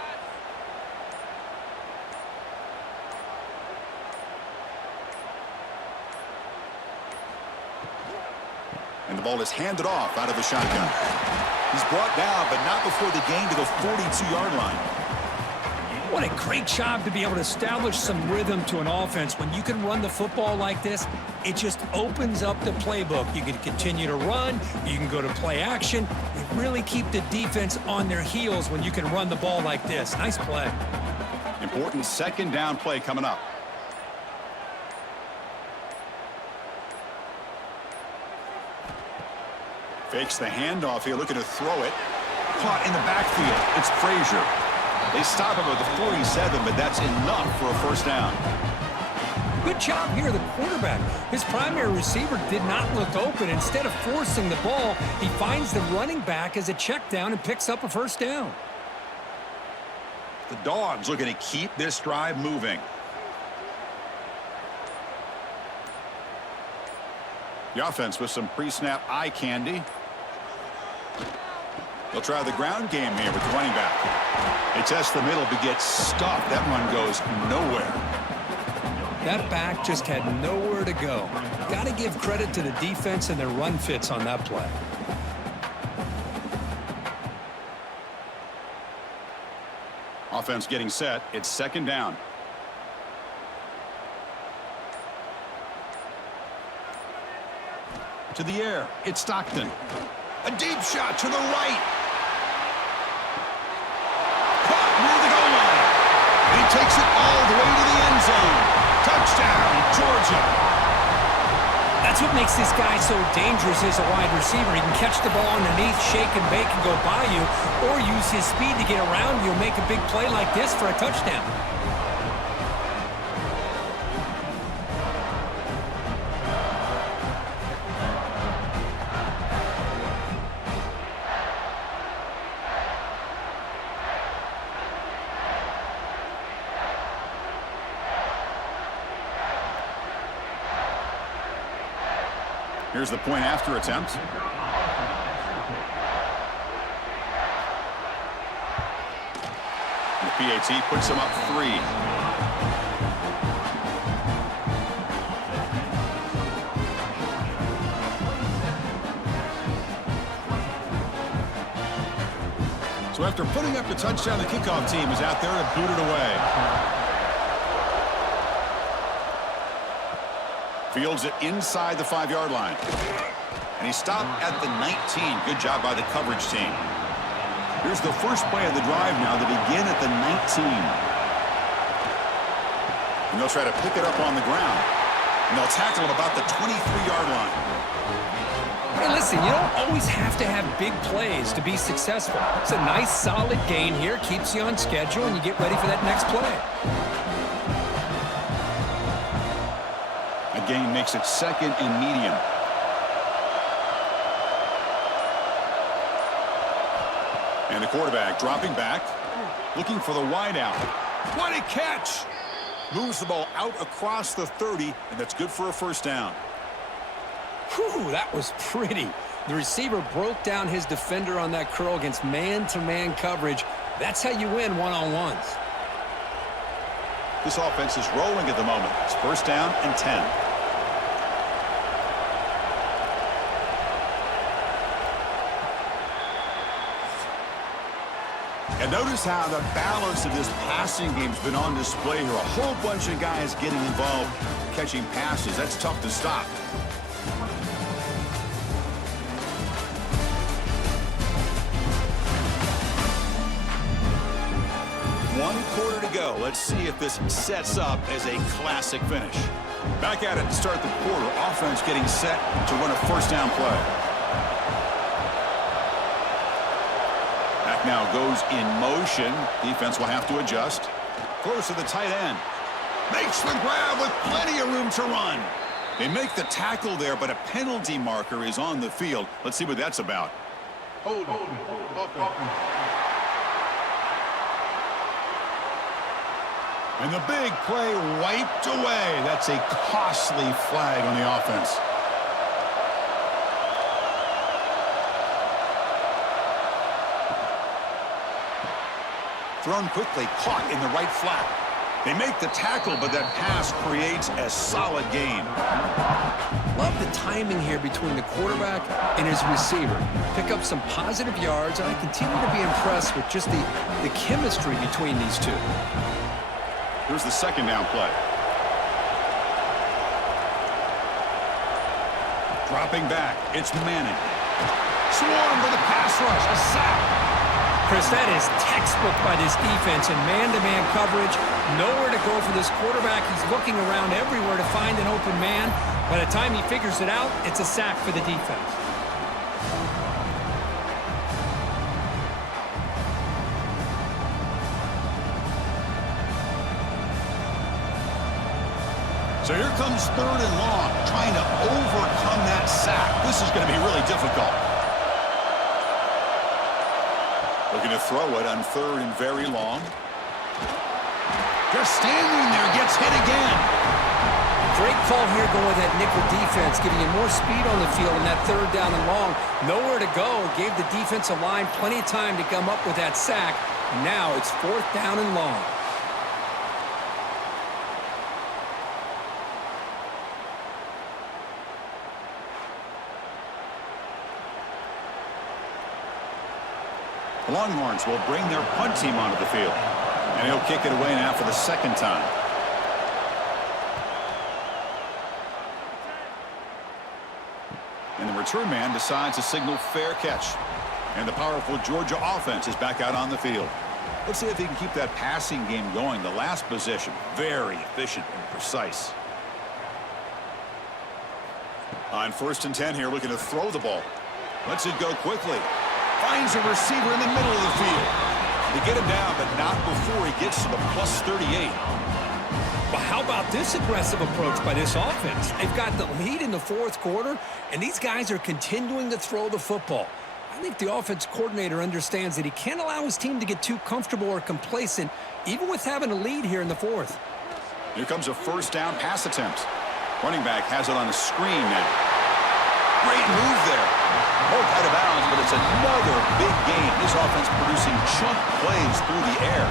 And the ball is handed off out of the shotgun. He's brought down, but not before the gain to the 42-yard line. What a great job to be able to establish some rhythm to an offense. When you can run the football like this, it just opens up the playbook. You can continue to run. You can go to play action. You really keep the defense on their heels when you can run the ball like this. Nice play. Important 2nd down play coming up. Fakes the handoff here, looking to throw it. Caught in the backfield. It's Frazier. They stop him at the 47, but that's enough for a 1st down. Good job here, the quarterback. His primary receiver did not look open. Instead of forcing the ball, he finds the running back as a check down and picks up a 1st down. The Dogs looking to keep this drive moving. The offense with some pre-snap eye candy. They'll try the ground game here with the running back. They test the middle but get stuffed. That one goes nowhere. That back just had nowhere to go. Got to give credit to the defense and their run fits on that play. Offense getting set. It's second down. To the air. It's Stockton. A deep shot to the right. Caught near the goal line. And he takes it all the way to the end zone. Touchdown, Georgia. That's what makes this guy so dangerous as a wide receiver. He can catch the ball underneath, shake and bake and go by you, or use his speed to get around you and make a big play like this for a touchdown. Here's the point after attempt. The PAT puts him up 3. So after putting up the touchdown, the kickoff team is out there to boot it away. Fields it inside the 5-yard line. And he stopped at the 19. Good job by the coverage team. Here's the first play of the drive now. They begin at the 19. And they'll try to pick it up on the ground. And they'll tackle him about the 23-yard line. Hey, listen, you don't always have to have big plays to be successful. It's a nice, solid gain here. Keeps you on schedule, and you get ready for that next play. Gain makes it second and medium. And the quarterback dropping back, looking for the wide out. What a catch! Moves the ball out across the 30, and that's good for a first down. Whew, that was pretty. The receiver broke down his defender on that curl against man-to-man coverage. That's how you win one-on-ones. This offense is rolling at the moment. It's first down and 10. And notice how the balance of this passing game's been on display here. A whole bunch of guys getting involved catching passes. That's tough to stop. One quarter to go. Let's see if this sets up as a classic finish. Back at it to start the quarter. Offense getting set to run a first down play. Now goes in motion. Defense will have to adjust. Close to the tight end. Makes the grab with plenty of room to run. They make the tackle there, but a penalty marker is on the field. Let's see what that's about. Hold on. And the big play wiped away. That's a costly flag on the offense. Thrown quickly, caught in the right flat. They make the tackle, but that pass creates a solid gain. Love the timing here between the quarterback and his receiver. Pick up some positive yards, and I continue to be impressed with just the chemistry between these two. Here's the second down play. Dropping back, it's Manning. Swarmed by the pass rush, a sack. Chris, that is textbook by this defense in man-to-man coverage. Nowhere to go for this quarterback. He's looking around everywhere to find an open man. By the time he figures it out, it's a sack for the defense. So here comes third and long, trying to overcome that sack. This is going to be really difficult. Looking to throw it on third and very long. Just standing there, gets hit again. Great call here going with that nickel defense, giving you more speed on the field in that third down and long. Nowhere to go. Gave the defensive line plenty of time to come up with that sack. Now it's fourth down and long. The Longhorns will bring their punt team onto the field. And he'll kick it away now for the second time. And the return man decides to signal fair catch. And the powerful Georgia offense is back out on the field. Let's see if they can keep that passing game going. The last possession, very efficient and precise. On 1st and 10 here, looking to throw the ball. Lets it go quickly. Finds a receiver in the middle of the field. They get him down, but not before he gets to the plus 38. Well, how about this aggressive approach by this offense? They've got the lead in the 4th quarter, and these guys are continuing to throw the football. I think the offense coordinator understands that he can't allow his team to get too comfortable or complacent, even with having a lead here in the 4th. Here comes a 1st down pass attempt. Running back has it on the screen now. Great move there. Both out of bounds, but it's another big game. This offense producing chunk plays through the air.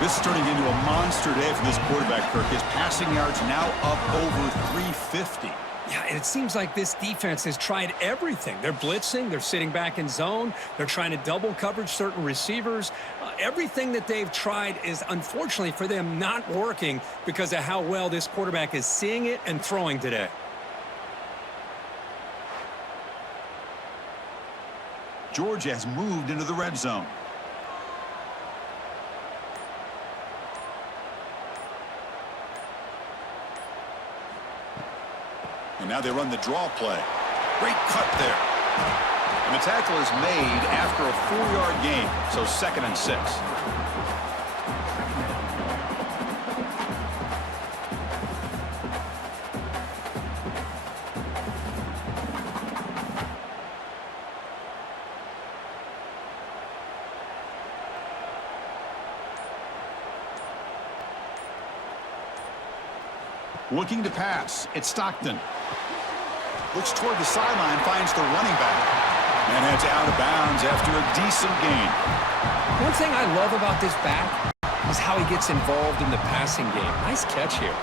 This is turning into a monster day for this quarterback, Kirk. His passing yards now up over 350. Yeah, and it seems like this defense has tried everything. They're blitzing. They're sitting back in zone. They're trying to double coverage certain receivers. Everything that they've tried is, unfortunately for them, not working because of how well this quarterback is seeing it and throwing today. Georgia has moved into the red zone. And now they run the draw play. Great cut there. And the tackle is made after a 4-yard gain, so 2nd and 6. Looking to pass. It's Stockton. Looks toward the sideline, finds the running back. And heads out of bounds after a decent gain. One thing I love about this back is how he gets involved in the passing game. Nice catch here.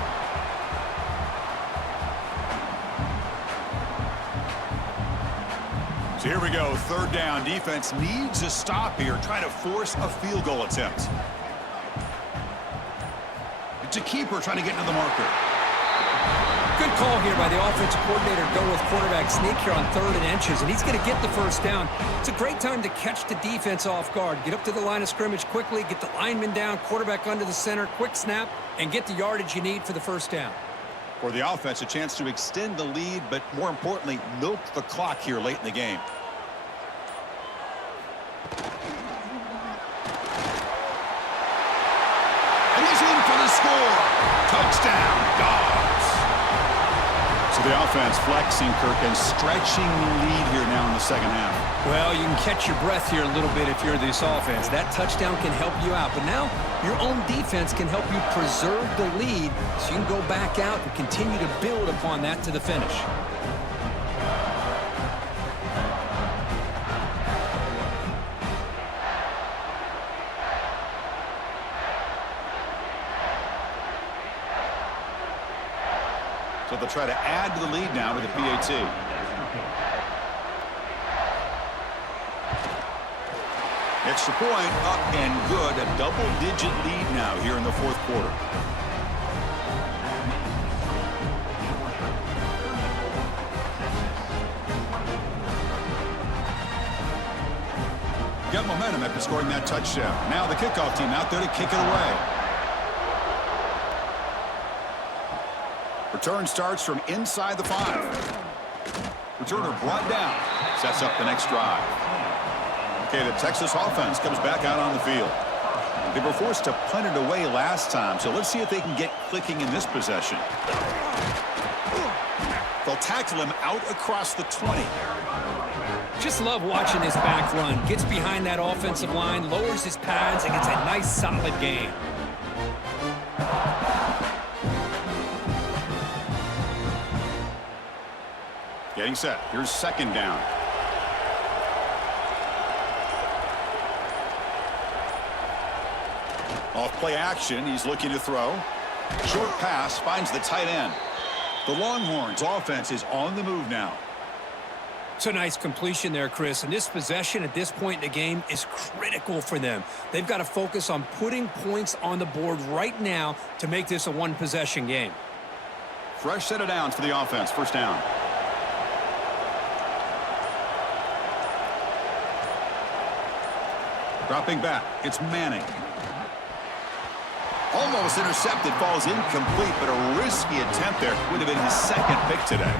So here we go, 3rd down. Defense needs a stop here, trying to force a field goal attempt. It's a keeper trying to get into the marker. Good call here by the offensive coordinator. Go with quarterback sneak here on 3rd and inches, and he's going to get the 1st down. It's a great time to catch the defense off guard. Get up to the line of scrimmage quickly, get the lineman down, quarterback under the center, quick snap, and get the yardage you need for the 1st down. For the offense, a chance to extend the lead, but more importantly, milk the clock here late in the game. And he's in for the score. Touchdown, Dogs. So the offense flexing, Kirk, and stretching the lead here now in the 2nd half. Well, you can catch your breath here a little bit if you're this offense. That touchdown can help you out. But now your own defense can help you preserve the lead so you can go back out and continue to build upon that to the finish. So they'll try to add to the lead now with a PAT. Extra point up and good. A double-digit lead now here in the 4th quarter. Got momentum after scoring that touchdown. Now the kickoff team out there to kick it away. Return starts from inside the 5. Returner brought down. Sets up the next drive. Okay, the Texas offense comes back out on the field. They were forced to punt it away last time, so let's see if they can get clicking in this possession. They'll tackle him out across the 20. Just love watching this back run. Gets behind that offensive line, lowers his pads, and gets a nice solid gain. Getting set. Here's 2nd down. Off play action. He's looking to throw. Short pass finds the tight end. The Longhorns offense is on the move now. It's a nice completion there, Chris, and this possession at this point in the game is critical for them. They've got to focus on putting points on the board right now to make this a one-possession game. Fresh set of downs for the offense. First down. Dropping back. It's Manning. Almost intercepted. Falls incomplete, but a risky attempt there. Would have been his second pick today.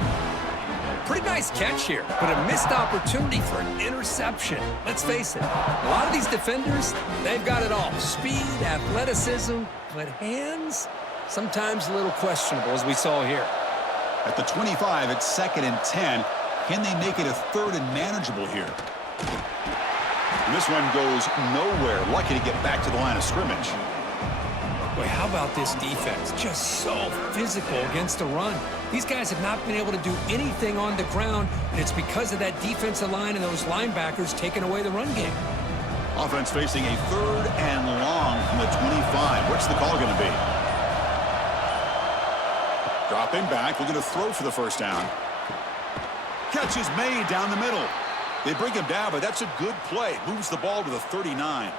Pretty nice catch here, but a missed opportunity for an interception. Let's face it, a lot of these defenders, they've got it all. Speed, athleticism, but hands, sometimes a little questionable, as we saw here. At the 25, it's 2nd and 10. Can they make it a 3rd and manageable here? And this one goes nowhere. Lucky to get back to the line of scrimmage. Boy, how about this defense? Just so physical against the run. These guys have not been able to do anything on the ground, and it's because of that defensive line and those linebackers taking away the run game. Offense facing a 3rd and long from the 25. What's the call going to be? Dropping back, looking to throw for the first down. Catch is made down the middle. They bring him down, but that's a good play. Moves the ball to the 39.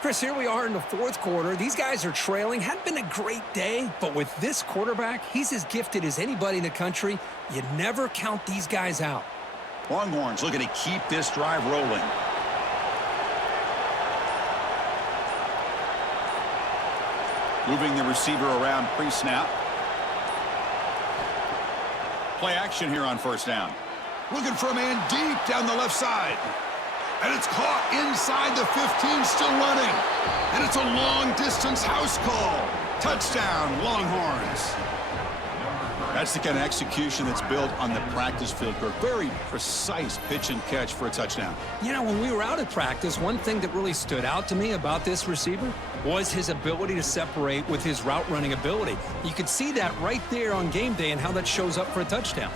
Chris, here we are in the 4th quarter. These guys are trailing. Hadn't been a great day, but with this quarterback, he's as gifted as anybody in the country. You never count these guys out. Longhorns looking to keep this drive rolling. Moving the receiver around pre-snap. Play action here on first down. Looking for a man deep down the left side. And it's caught inside the 15, still running. And it's a long-distance house call. Touchdown, Longhorns. That's the kind of execution that's built on the practice field. A very precise pitch and catch for a touchdown. You know, when we were out at practice, one thing that really stood out to me about this receiver was his ability to separate with his route running ability. You could see that right there on game day and how that shows up for a touchdown.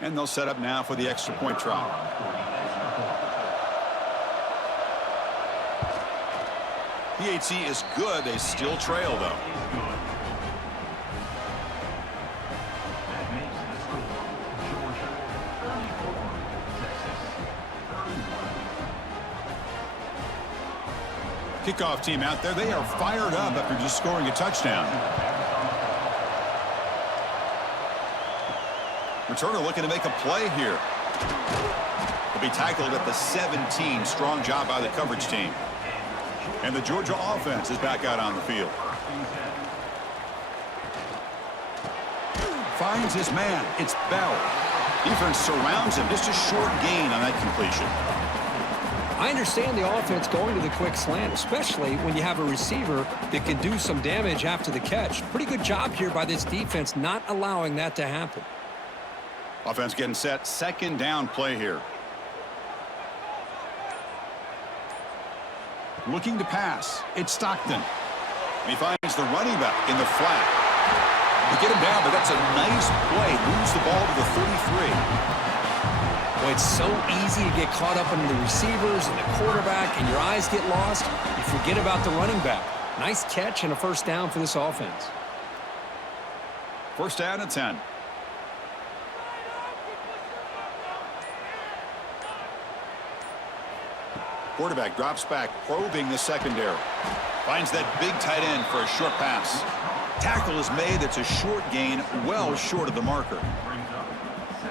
And they'll set up now for the extra point try. PAT is good. They still trail, though. Kickoff team out there. They are fired up after just scoring a touchdown. Returner looking to make a play here. He'll be tackled at the 17. Strong job by the coverage team. And the Georgia offense is back out on the field. Finds his man. It's Bell. Defense surrounds him. Just a short gain on that completion. I understand the offense going to the quick slant, especially when you have a receiver that can do some damage after the catch. Pretty good job here by this defense not allowing that to happen. Offense getting set. 2nd down play here. Looking to pass. It's Stockton. He finds the running back in the flat. They get him down, but that's a nice play. Moves the ball to the 33. Boy, it's so easy to get caught up in the receivers and the quarterback, and your eyes get lost. You forget about the running back. Nice catch and a first down for this offense. First down and 10. Quarterback drops back, probing the secondary. Finds that big tight end for a short pass. Tackle is made. That's a short gain, well short of the marker.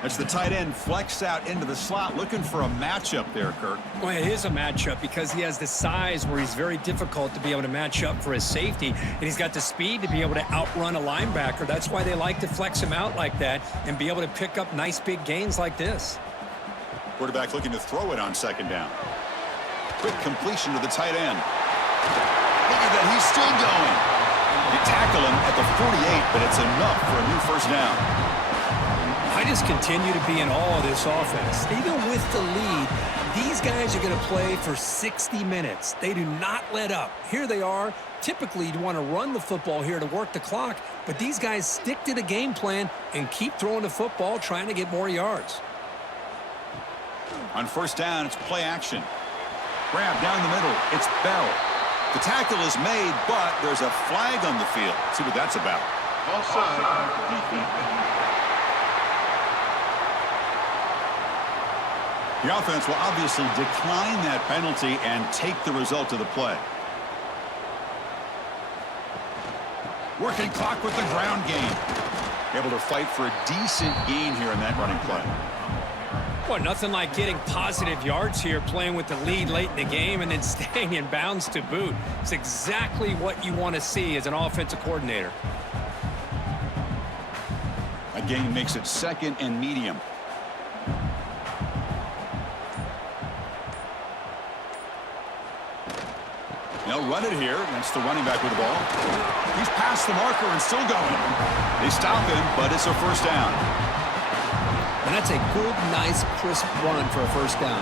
As the tight end flexed out into the slot, looking for a matchup there, Kirk. Well, it is a matchup because he has the size where he's very difficult to be able to match up for his safety, and he's got the speed to be able to outrun a linebacker. That's why they like to flex him out like that and be able to pick up nice big gains like this. Quarterback looking to throw it on 2nd down. Quick completion to the tight end. Look at that, he's still going. You tackle him at the 48, but it's enough for a new first down. I I just continue to be in awe of this offense. Even with the lead, these guys are going to play for 60 minutes. They do not let up. Here they are. Typically, you'd want to run the football here to work the clock, but these guys stick to the game plan and keep throwing the football, trying to get more yards. On first down, it's play action. Grab down the middle. It's Bell. The tackle is made, but there's a flag on the field. Let's see what that's about. Offside, defense. The offense will obviously decline that penalty and take the result of the play. Working clock with the ground game. Able to fight for a decent gain here in that running play. Well, nothing like getting positive yards here, playing with the lead late in the game and then staying in bounds to boot. It's exactly what you want to see as an offensive coordinator. A gain makes it second and medium. They'll run it here. That's the running back with the ball. He's past the marker and still going. They stop him, but it's a first down. And that's a good, nice, crisp run for a first down.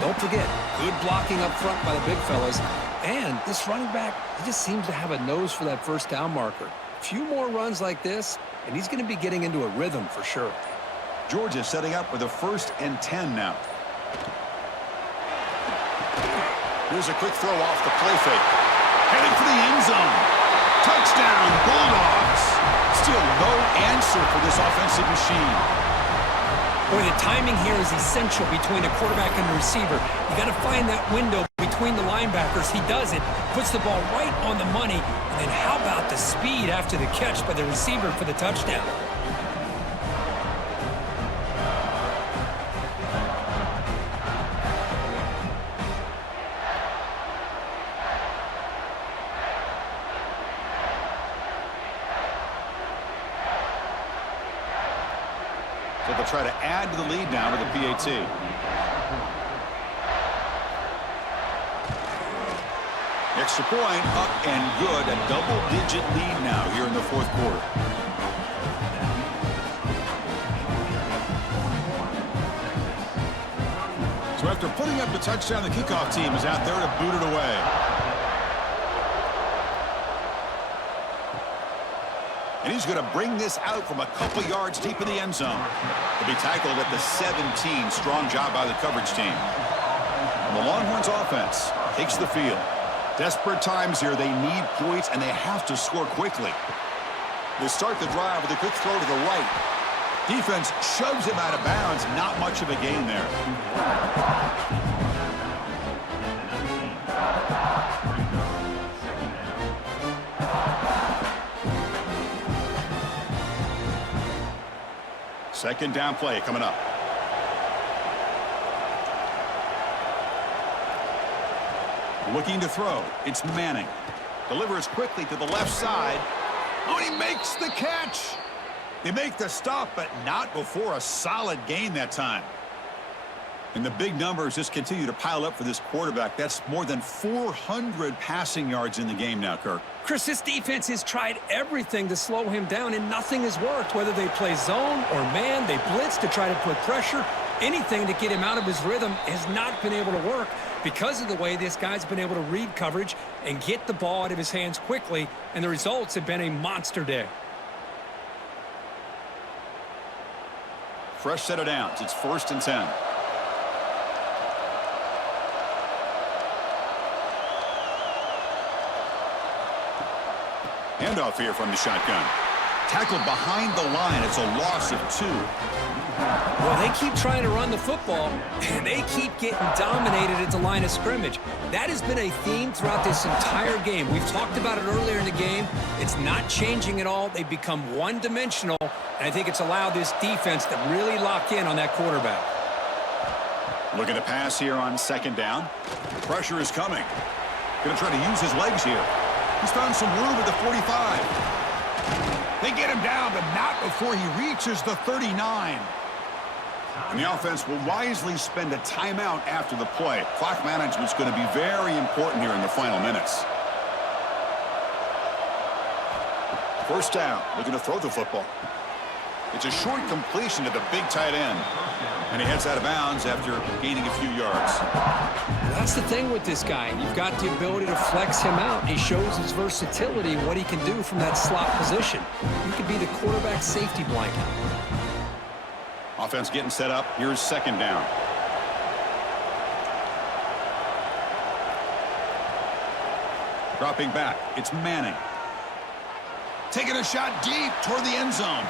Don't forget, good blocking up front by the big fellas. And this running back, he just seems to have a nose for that first down marker. A few more runs like this, and he's going to be getting into a rhythm for sure. Georgia setting up with a 1st and 10 now. Here's a quick throw off the play fake. Heading for the end zone. Touchdown, Bulldogs. Still no answer for this offensive machine. Boy, the timing here is essential between a quarterback and a receiver. You got to find that window between the linebackers. He does it, puts the ball right on the money, and then how about the speed after the catch by the receiver for the touchdown? So they'll try to add to the lead now with a PAT. Extra point up and good. A double-digit lead now here in the 4th quarter. So after putting up the touchdown, the kickoff team is out there to boot it away. And he's going to bring this out from a couple yards deep in the end zone. He'll be tackled at the 17. Strong job by the coverage team. And the Longhorns offense takes the field. Desperate times here. They need points, and they have to score quickly. They start the drive with a quick throw to the right. Defense shoves him out of bounds. Not much of a gain there. Second down play coming up. Looking to throw. It's Manning. Delivers quickly to the left side. Oh, he makes the catch. They make the stop, but not before a solid gain that time. And the big numbers just continue to pile up for this quarterback. That's more than 400 passing yards in the game now, Kirk. Chris, this defense has tried everything to slow him down, and nothing has worked. Whether they play zone or man, they blitz to try to put pressure. Anything to get him out of his rhythm has not been able to work because of the way this guy's been able to read coverage and get the ball out of his hands quickly, and the results have been a monster day. Fresh set of downs. It's 1st and 10. Handoff here from the shotgun. Tackled behind the line. It's a loss of 2. Well, they keep trying to run the football, and they keep getting dominated at the line of scrimmage. That has been a theme throughout this entire game. We've talked about it earlier in the game. It's not changing at all. They've become one-dimensional, and I think it's allowed this defense to really lock in on that quarterback. Looking to pass here on 2nd down. Pressure is coming. Going to try to use his legs here. He's found some room at the 45. They get him down, but not before he reaches the 39. And the offense will wisely spend a timeout after the play. Clock management's going to be very important here in the final minutes. First down, looking to throw the football. It's a short completion to the big tight end. And he heads out of bounds after gaining a few yards. That's the thing with this guy. You've got the ability to flex him out. He shows his versatility and what he can do from that slot position. He could be the quarterback safety blanket. Offense getting set up. Here's second down. Dropping back. It's Manning. Taking a shot deep toward the end zone.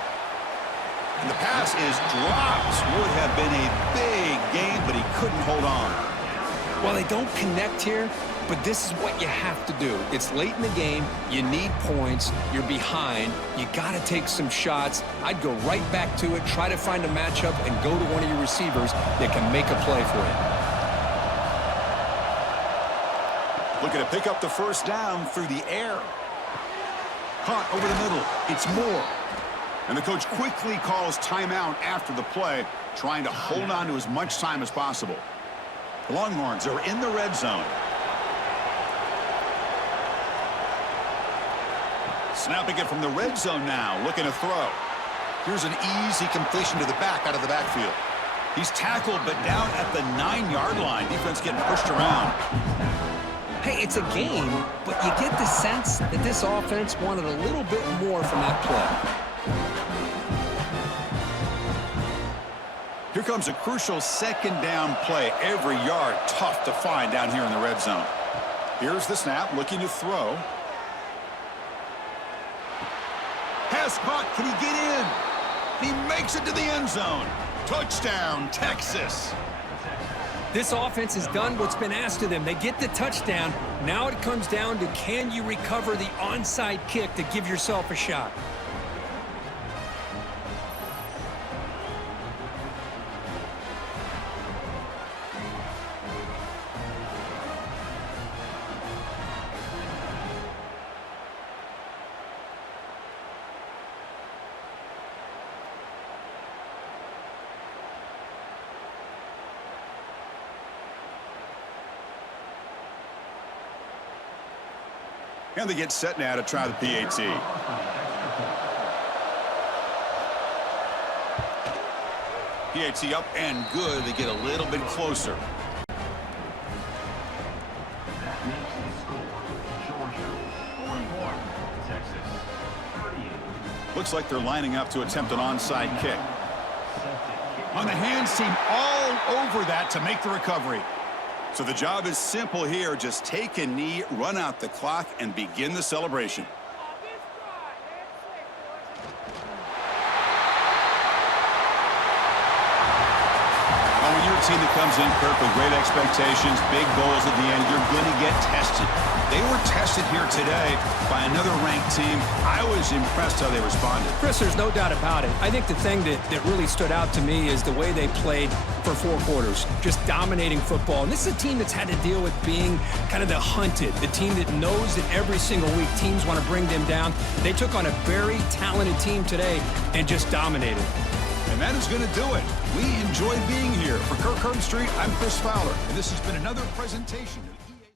And the pass is dropped. Would have been a big game, but he couldn't hold on. Well, they don't connect here, but this is what you have to do. It's late in the game. You need points. You're behind. You got to take some shots. I'd go right back to it, try to find a matchup, and go to one of your receivers that can make a play for you. Looking to pick up the first down through the air. Caught over the middle. It's Moore. And the coach quickly calls timeout after the play, trying to hold on to as much time as possible. The Longhorns are in the red zone. Snapping it from the red zone now, looking to throw. Here's an easy completion to the back out of the backfield. He's tackled, but down at the 9-yard line. Defense getting pushed around. Hey, it's a game, but you get the sense that this offense wanted a little bit more from that play. Here comes a crucial second down play. Every yard tough to find down here in the red zone. Here's the snap, looking to throw. Pass caught. Can he get in? He makes it to the end zone. Touchdown, Texas. This offense has done what's been asked of them. They get the touchdown. Now it comes down to, can you recover the onside kick to give yourself a shot? And they get set now to try the PAT. PAT up and good. They get a little bit closer. Looks like they're lining up to attempt an onside kick. On the hands team, all over that to make the recovery. So the job is simple here. Just take a knee, run out the clock, and begin the celebration. Well, when you're a team that comes in, Kirk, with great expectations, big goals at the end, you're going to get tested. They were tested here today by another ranked team. I was impressed how they responded. Chris, there's no doubt about it. I think the thing that really stood out to me is the way they played for 4 quarters, just dominating football. And this is a team that's had to deal with being kind of the hunted, the team that knows that every single week teams want to bring them down. They took on a very talented team today and just dominated. And that is going to do it. We enjoyed being here. For Kirk Herbstreit, I'm Chris Fowler, and this has been another presentation.